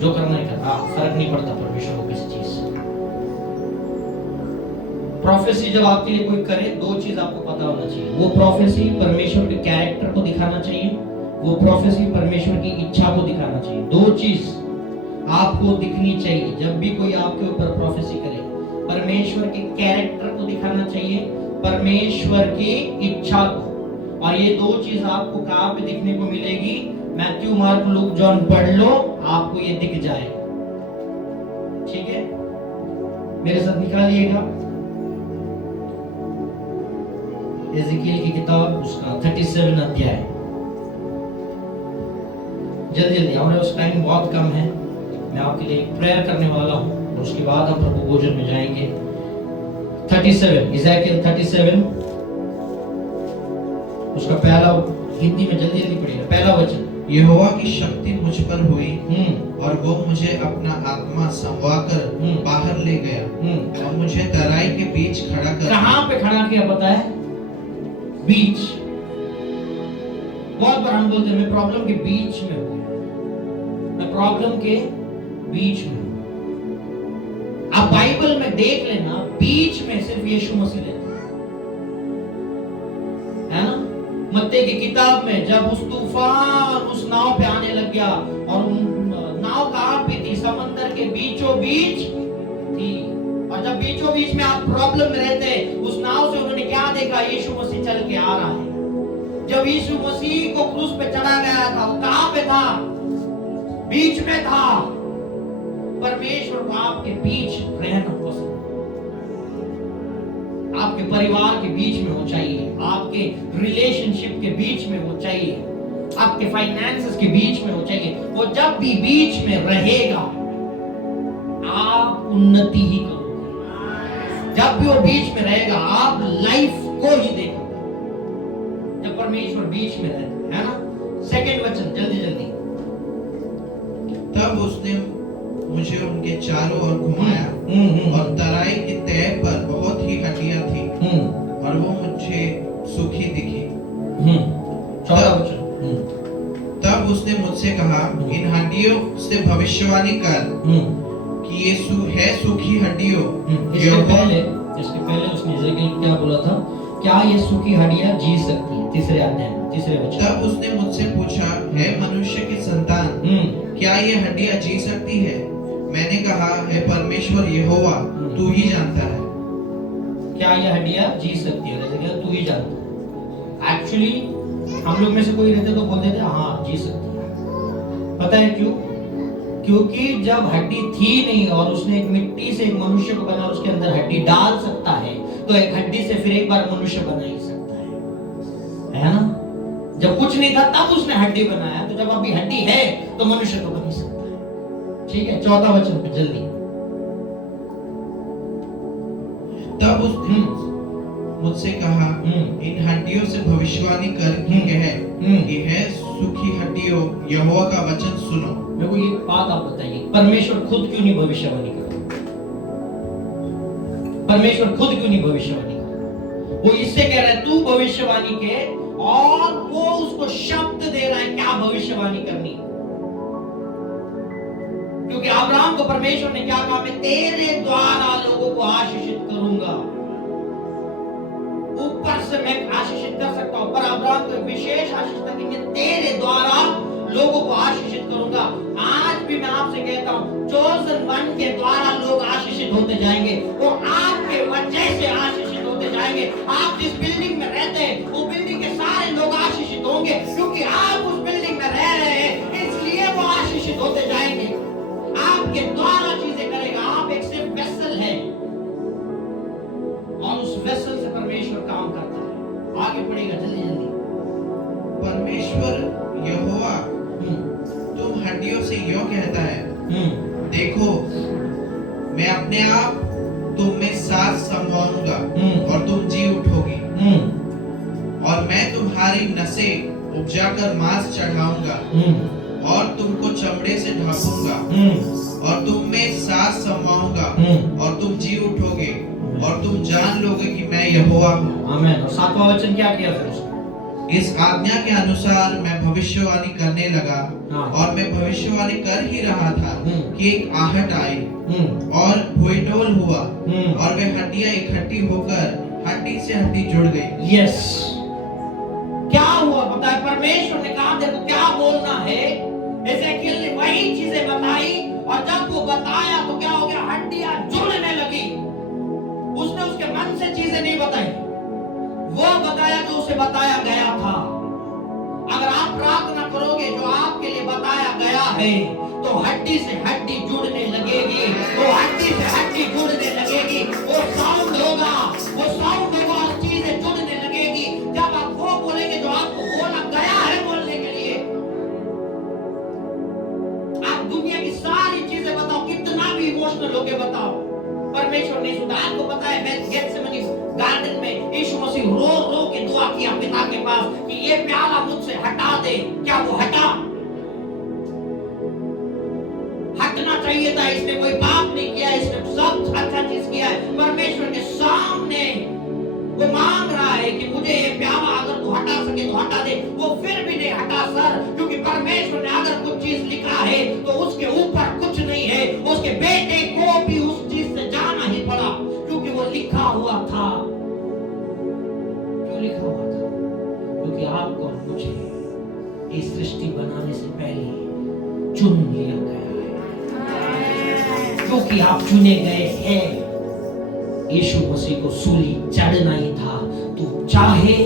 जो करना है करना, फर्क नहीं पड़ता परमेश्वर को किसी चीज से। प्रोफेसी जब आपके लिए कोई करे, दो चीज आपको पता होना चाहिए। वो प्रोफेसी परमेश्वर के कैरेक्टर को दिखाना चाहिए, वो प्रोफेसी परमेश्वर की इच्छा को दिखाना चाहिए। दो चीज आपको दिखनी चाहिए जब भी कोई आपके ऊपर प्रोफेसी करे। परमेश्वर के कैरेक्टर को दिखाना चाहिए, परमेश्वर की इच्छा को। और ये दो चीज आपको कहां पे दिखने को मिलेगी? मैथ्यू, मार्क, लूक, जॉन पढ़ लो, आपको ये दिख जाएगा। ठीक है, मेरे साथ निकालिएगा एजेकियल की किताब, उसका 37 अध्याय। जल्दी जल्दी, हमारे पास टाइम बहुत कम है। मैं आपके लिए प्रेयर करने वाला हूं और उसके बाद हम प्रभु भोजन में जाएंगे। 37, एजेकियल 37, उसका पहला, हिंदी में जल्दी जल्दी पढ़िएगा, पहला वचन। यहोवा की शक्ति मुझ पर हुई और वो मुझे अपना आत्मा संवाकर बाहर ले गया और मुझे तराई के बीच खड़ा कर। कहां पे खड़ा किया पता है? बीच। बहुत बार हम बोलते हैं मैं प्रॉब्लम के बीच में हूं, मैं प्रॉब्लम के बीच में हूं। आप बाइबल में देख लेना, बीच में सिर्फ यीशु मसीह रहता है ना? मत्ती की किताब में जब उस तूफान उस नाव पे आने लग गया और नाव कहां पे थी? समंदर के बीचों बीच थी। और जब बीचों बीच में आप प्रॉब्लम में रहते, उस नाव से उन्होंने क्या देखा? यीशु मसीह चल के आ रहा है। जब यीशु मसीह को क्रूस पे चढ़ा गया था, वो कहां पे था? बीच में था। परमेश्वर को आपके बीच रहना पसंद, आपके परिवार के बीच में वो चाहिए, आपके रिलेशनशिप के बीच में वो चाहिए, आपके फाइनेंसेस के बीच में वो चाहिए। वो जब भी बीच में रहेगा, आप उन्नति ही करोगे। जब भी वो बीच में रहेगा, आप लाइफ को ही देखोगे, जब परमेश्वर बीच में रहता है ना? सेकंड वचन, जल्दी जल्दी। तब उसने मुझे उनके चारों ओर घुमाया और तराई की तह पर बहुत ही हड्डियां थी और वो मुझे सूखी दिखी। तब उसने मुझसे कहा, इन हड्डियों से भविष्यवाणी कर कि ये है सूखी हड्डियों। इसके पहले उसने एजेकियल क्या बोला था? क्या ये सूखी हड्डियां जी सकती हैं? तीसरे अध्याय में, तीसरे वचन। तब उसने मुझसे पूछा, है मनुष्य की संतान, क्या ये हड्डियां जी सकती है? मैंने कहा, है परमेश्वर यहोवा, तू ही जानता है। क्या ये हड्डियां जी सकती है? तू ही जानता है। एक्चुअली हम लोग में से कोई रहते तो बोलते थे हाँ जी सकती है। पता है क्यों? क्योंकि जब हड्डी थी नहीं और उसने एक मिट्टी से एक मनुष्य को बना, उसके अंदर हड्डी डाल सकता है, तो एक हड्डी से फिर एक बार मनुष्य बना ही सकता है ना? जब कुछ नहीं था तब उसने हड्डी बनाया, तो जब अभी हड्डी है तो मनुष्य तो बन ही सकता है। ठीक है, 14 वचन पे जल्दी। तब उसने मुझसे कहा, इन हड्डियों से भविष्यवाणी कर कि कहे कि है सुखी हड्डियों, यहोवा का वचन सुनो। मेरे को ये बात आप बताइए, परमेश्वर खुद क्यों नहीं भविष्यवाणी करता? परमेश्वर खुद क्यों नहीं भविष्यवाणी करता? वो इससे कह रहा है तू भविष्यवाणी के, और वो उसको शब्द दे रहा है क्या भविष्यवाणी करनी। क्योंकि अब्राहम को परमेश्वर ने क्या कहा, मैं तेरे द्वारा लोगों को आशीषित करूंगा। ऊपर से मैं आशीषित कर सकता हूं, पर अब्राहम को विशेष आशीष था कि मैं तेरे द्वारा लोगों को आशीषित करूंगा। आज भी मैं आपसे कहता हूं, चोजन वन के द्वारा लोग आशीषित होते जाएंगे, वो आपके वजह से आशीषित होते जाएंगे। आप जिस बिल्डिंग में रहते हैं वो बिल्डिंग के सारे लोग आशीषित होंगे, क्योंकि आप उस बिल्डिंग में रह रहे हैं, इसलिए वो आशीषित होते जाएंगे। आपके द्वारा चीजें करेगा, आप एक सिर्फ वेसल है, और उस वेसल से परमेश्वर काम करता है। आगे बढ़ेगा जल्दी जल्दी। परमेश्वर यहोवा तुम हड्डियों से यूं कहता है, देखो मैं अपने आप तुम में सांस समवाऊंगा और तुम जी उठोगी, और मैं तुम्हारी नसें उपजाकर मांस चढ़ाऊंगा और तुमको चमड़े से ढांपूंगा, और तुम में सांस समवाऊंगा और तुम जी उठोगे, और तुम जान लोगे कि मैं यहोवा हूँ। आमीन। और 7वां वचन क्या किया फिर उसने? इस आज्ञा के अनुसार मैं भविष्यवाणी करने लगा, और मैं भविष्यवाणी कर ही रहा था कि एक आहट आई और भूईडोल हुआ, और वे हड्डियां इकट्ठी होकर हड्डी से हड्डी जुड़ गई। यस, क्या हुआ पता है? परमेश्वर ने कहा देखो क्या बोलना है। एजेकियल ने वही चीजें बताई, और जब वो बताया तो क्या हो गया? हड्डियां जुड़ने लगी। उसने उसके मन से चीजें नहीं बताई, वो बताया जो उसे बताया गया था। अगर आप प्रार्थना करोगे जो आपके लिए बताया गया है, तो हड्डी से हड्डी जुड़ने लगेगी, वो हड्डी से हड्डी जुड़ने लगेगी, वो साउंड होगा, वो साउंड होगा और चीजें जुड़ने लगेगी। जब आप वो बोलेंगे जो आपको बोला गया है बोलने के लिए। आप दुनिया की सारी चीजें बताओ, कितना भी इमोशनल होके बताओ, परमेश्वर नहीं सुनता। आपको पता है गेत्सेमनी गार्डन में यीशु मसीह रो रो के दुआ किया पिता के पास कि ये प्याला मुझसे हटा दे। क्या वो हटा? हटना चाहिए था। इसने कोई पाप नहीं किया, इसने सब अच्छा चीज किया है। परमेश्वर के सामने वो मांग रहा है कि मुझे ये प्याला अगर तू हटा सके तो हटा दे। वो फिर भी नहीं हटा सर, क्योंकि परमेश्वर ने अगर कुछ चीज लिखा है तो उसके ऊपर कुछ नहीं है। उसके बेटे को भी उस चीज से जाना ही पड़ा, क्योंकि वो लिखा हुआ था। क्यों लिखा हुआ था? क्योंकि आपको और मुझे इस सृष्टि बनाने से पहले चुन लिया गया है। क्योंकि आप चुने गए हैं। यीशु मसीह को सूली चढ़ना ही था, तू चाहे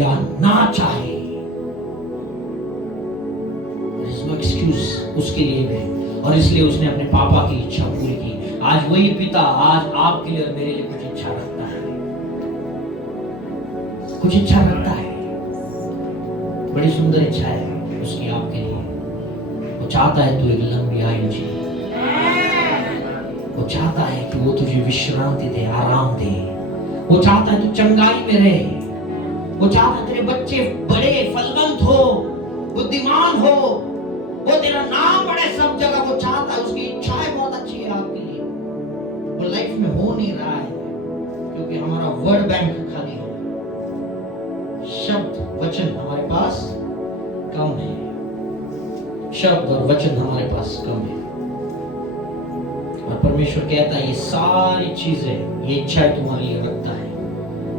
या ना चाहे। नो एक्सक्यूज उसके लिए भी, और इसलिए उसने अपने पापा की इच्छा पूरी की। आज वही पिता आज आपके लिए और मेरे लिए कुछ इच्छा रखता है, कुछ इच्छा रखता है। बड़ी सुंदर इच्छा है उसकी आपके लिए। वो चाहता है तू एक लंबी आयु जी, वो चाहता है कि वो तुझे विश्रांति दे, आराम दे। वो चाहता है तू चंगाई में रहे। वो चाहता है तेरे बच्चे बड़े फलवंत हो, बुद्धिमान हो, वो तेरा नाम बड़े सब जगह। वो चाहता है, उसकी इच्छाएं बहुत अच्छी है आपके लिए। वो लाइफ में हो नहीं रहा है क्योंकि हमारा वर्ड बैंक खाली है, शब्द वचन हमारे पास कम है। शब्द और वचन हमारे पास कम है। और परमेश्वर कहता है ये सारी चीजें, ये इच्छाएं तुम्हारे लिए रखता है।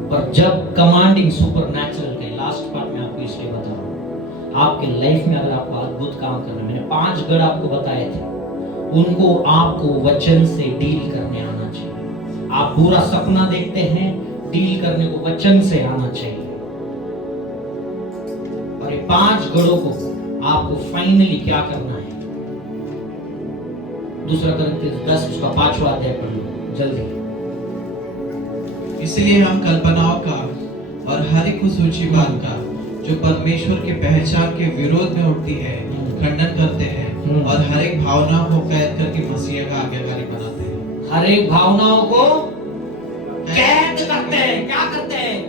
और जब कमांडिंग सुपरनैचुरल के लास्ट पार्ट में आपको इसलिए बता रहा हूं, आपके लाइफ में अगर आप अद्भुत काम कर रहे हैं, मैंने 5 गढ़ आपको बताए थे, उनको आपको वचन से डील करने आना चाहिए। आप पूरा सपना देखते हैं, डील करने को वचन से आना चाहिए। और ये 5 गढ़ों को आपको फाइनली क्या करना है? 2 कोरिन्थियों 10 उसका 5वां अध्याय पढ़ लो जल्दी। इसलिए हम कल्पनाओं का और हर एक उस ऊंची बात का जो परमेश्वर की पहचान के विरोध में उठती है, खंडन करते हैं और हर एक भावना को कैद करके मसीह का आज्ञाकारी बनाते हैं। हर एक भावनाओं को कैद करते हैं। क्या करते हैं?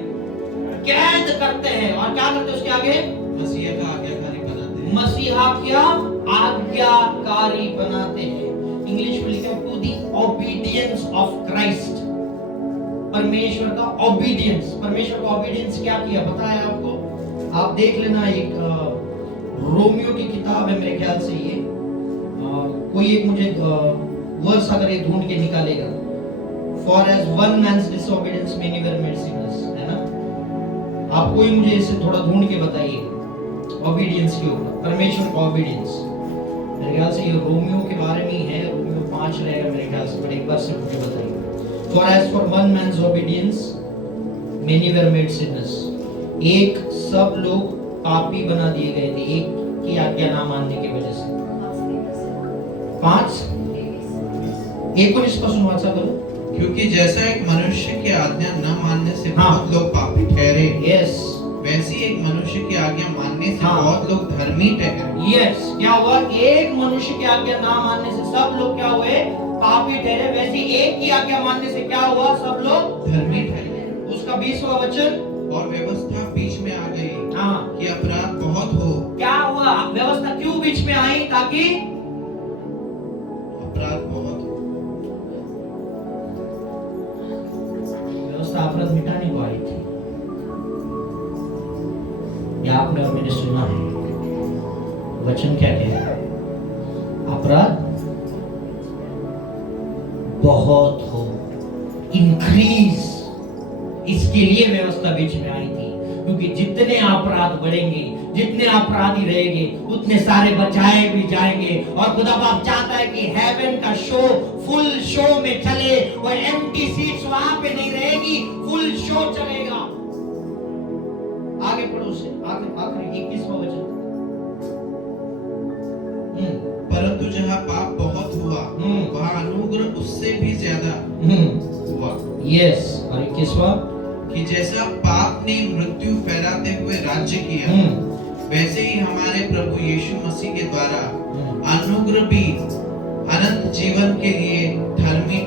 कैद करते हैं। और क्या करते हैं उसके आगे? मसीह का आज्ञाकारी बनाते हैं। मसीहा क्या? आज्ञाकारी बनाते हैं। इंग्लिश में लिखा to the obedience of Christ. परमेश्वर का ओबीडियंस। परमेश्वर का ओबीडियंस क्या किया पता है आपको? आप देख लेना, एक रोमियो की किताब है मेरे ख्याल से ये, कोई एक मुझे वर्स अगर ये ढूंढ के निकालेगा, for as one man's disobedience many were made sinners, है ना? आप कोई मुझे इसे थोड़ा ढूंढ के बताइए ओबीडियंस के ऊपर, परमेश्वर का ओबीडियंस। मेरे ख्याल से ये रोमियो के बारे में ही है, रोमियो 5 रहेगा मेरे ख्याल से, पर एक बार से मुझे बताइए। For as for one man's obedience many were made sinners. एक सब लोग पापी बना दिए गए थे, एक की आज्ञा ना मानने की वजह से। 5:19 वाचा करो। क्योंकि जैसा एक मनुष्य की आज्ञा न मानने से हाँ। बहुत लोग पापी ठहरे, यस वैसी एक मनुष्य की आज्ञा मानने से हाँ। बहुत लोग धर्मी ठहरे। यस, क्या हुआ? एक मनुष्य की आज्ञा ना मानने से सब लोग क्या हुए? पापी ठहरे। वैसे एक की आज्ञा मानने से क्या हुआ? सब लोग धर्मी ठहरे। उसका 20वां वचन। और व्यवस्था बीच में आ गई हाँ, कि अपराध बहुत हो। क्या हुआ? व्यवस्था क्यों बीच में आई? ताकि अपराध बहुत हो। व्यवस्था अपराध मिटाने को आई थी। यह आपने और मैंने सुना है। वचन क्या कह रहा है? अपराध बहुत हो, इंक्रीज। इसके लिए व्यवस्था बीच में आई थी, क्योंकि जितने अपराध बढ़ेंगे, जितने अपराधी रहेंगे, उतने सारे बचाए भी जाएंगे। और खुदा बाप चाहता है कि हेवन का शो फुल शो में चले, वो एम्प्टी सीट्स वहां पे नहीं रहेगी, फुल शो चलेगा। आगे पढ़ो से आखिरी 21वां वचन। परंतु जहाँ पाप बहुत हुआ, वहाँ अनुग्रह उससे भी ज्यादा हुआ। यस, और 21वां कि जैसा पाप ने मृत्यु फैलाते हुए राज्य किया, वैसे ही हमारे प्रभु यीशु मसीह के द्वारा अनुग्रह भी अनंत जीवन के लिए धर्मी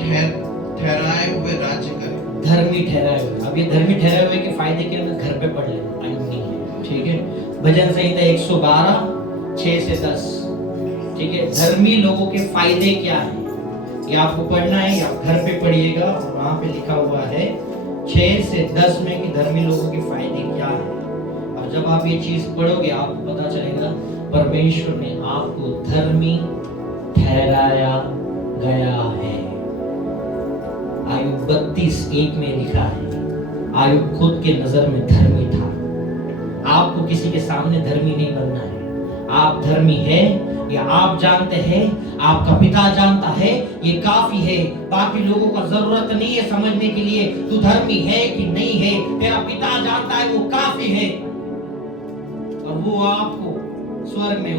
ठहराए हुए राज्य करे। धर्मी ठहराए हुए। अब ये धर्मी ठहराए हुए के फायदे के लिए घर पे पढ़ लेना, टाइम नहीं है, ठीक है? भजन संहिता 112 6 से 10, ठीक है? धर्मी लोगों के फायदे क्या हैं ये आपको पढ़ना है, या घर पे पढ़िएगा। वहां पे लिखा हुआ है 6 से 10 में कि धर्मी लोगों के फायदे क्या हैं। और जब आप ये चीज पढ़ोगे आपको पता चलेगा परमेश्वर ने आपको धर्मी ठहराया गया है। आयुब 32:1 में लिखा है, आयुब खुद के नजर में धर्मी था। आपको किसी के सामने धर्मी नहीं बनना है। आप धर्मी है, या आप जानते हैं, आपका पिता जानता है, ये काफी है। बाकी लोगों का जरूरत नहीं है समझने के लिए तू धर्मी है कि नहीं है। तेरा पिता जानता है, वो काफी है। और वो आपको स्वर्ग में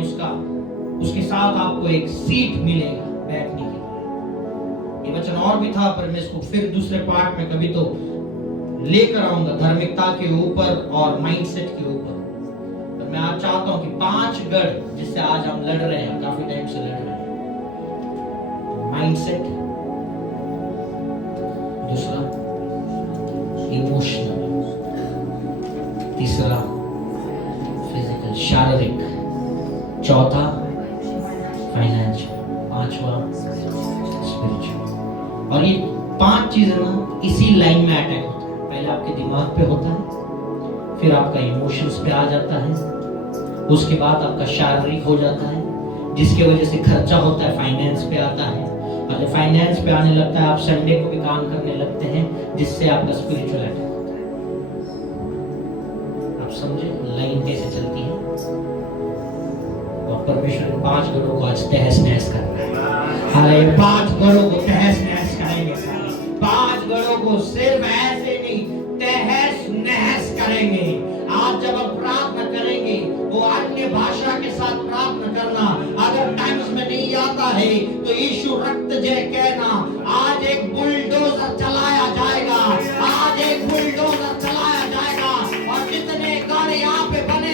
उसके साथ आपको एक सीट मिलेगा बैठने के लिए। ये वचन और भी था, पर मैं इसको फिर दूसरे पार्ट में कभी तो लेकर आऊंगा, धार्मिकता के ऊपर और माइंडसेट के ऊपर। तो मैं आज चाहता हूं कि 5 गढ़ जिससे आज हम लड़ रहे हैं, काफी टाइम से लड़ रहे हैं। माइंडसेट, दूसरा इमोशनल, तीसरा फिजिकल शारीरिक, चौथा फाइनेंशियल, पांचवा स्पिरिचुअल। और ये 5 चीजें ना इसी लाइन में अटैक होता है। पहले आपके दिमाग पे होता है, फिर आपका इमोशंस पे आ जाता है, उसके बाद आपका शारीरिक हो जाता है, जिसकी वजह से खर्चा होता है, फाइनेंस पे आता है। और जब फाइनेंस पे आने लगता है, आप संडे को भी काम करने लगते हैं, जिससे आपका स्पिरिचुअल अटैक होता है। आप समझे लाइन कैसे चलती है? और परमेश्वर ने 5 गढ़ों को आज तहस नहस करना है। हालांकि 5 गढ़ों को तहस नहस करेंगे। 5 गढ़ों को सिर्फ ऐसे नहीं, तहस नहस करेंगे। आज जब हम प्रार्थना करेंगे, वो अन्य भाषा के साथ प्रार्थना करना। अगर टाइम्स में नहीं आता है तो यीशु रक्त जय कहना। आज एक बुलडोजर चलाया जाएगा, आज एक बुलडोजर चलाया जाएगा। और जितने गाड़ी यहाँ पे बने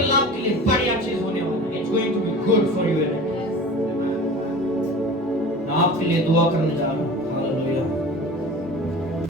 आपके लाभ के लिए बढ़िया चीज होने वाला है। It's going to be good for you and मैं आपके लिए दुआ करने जा रहा हूँ।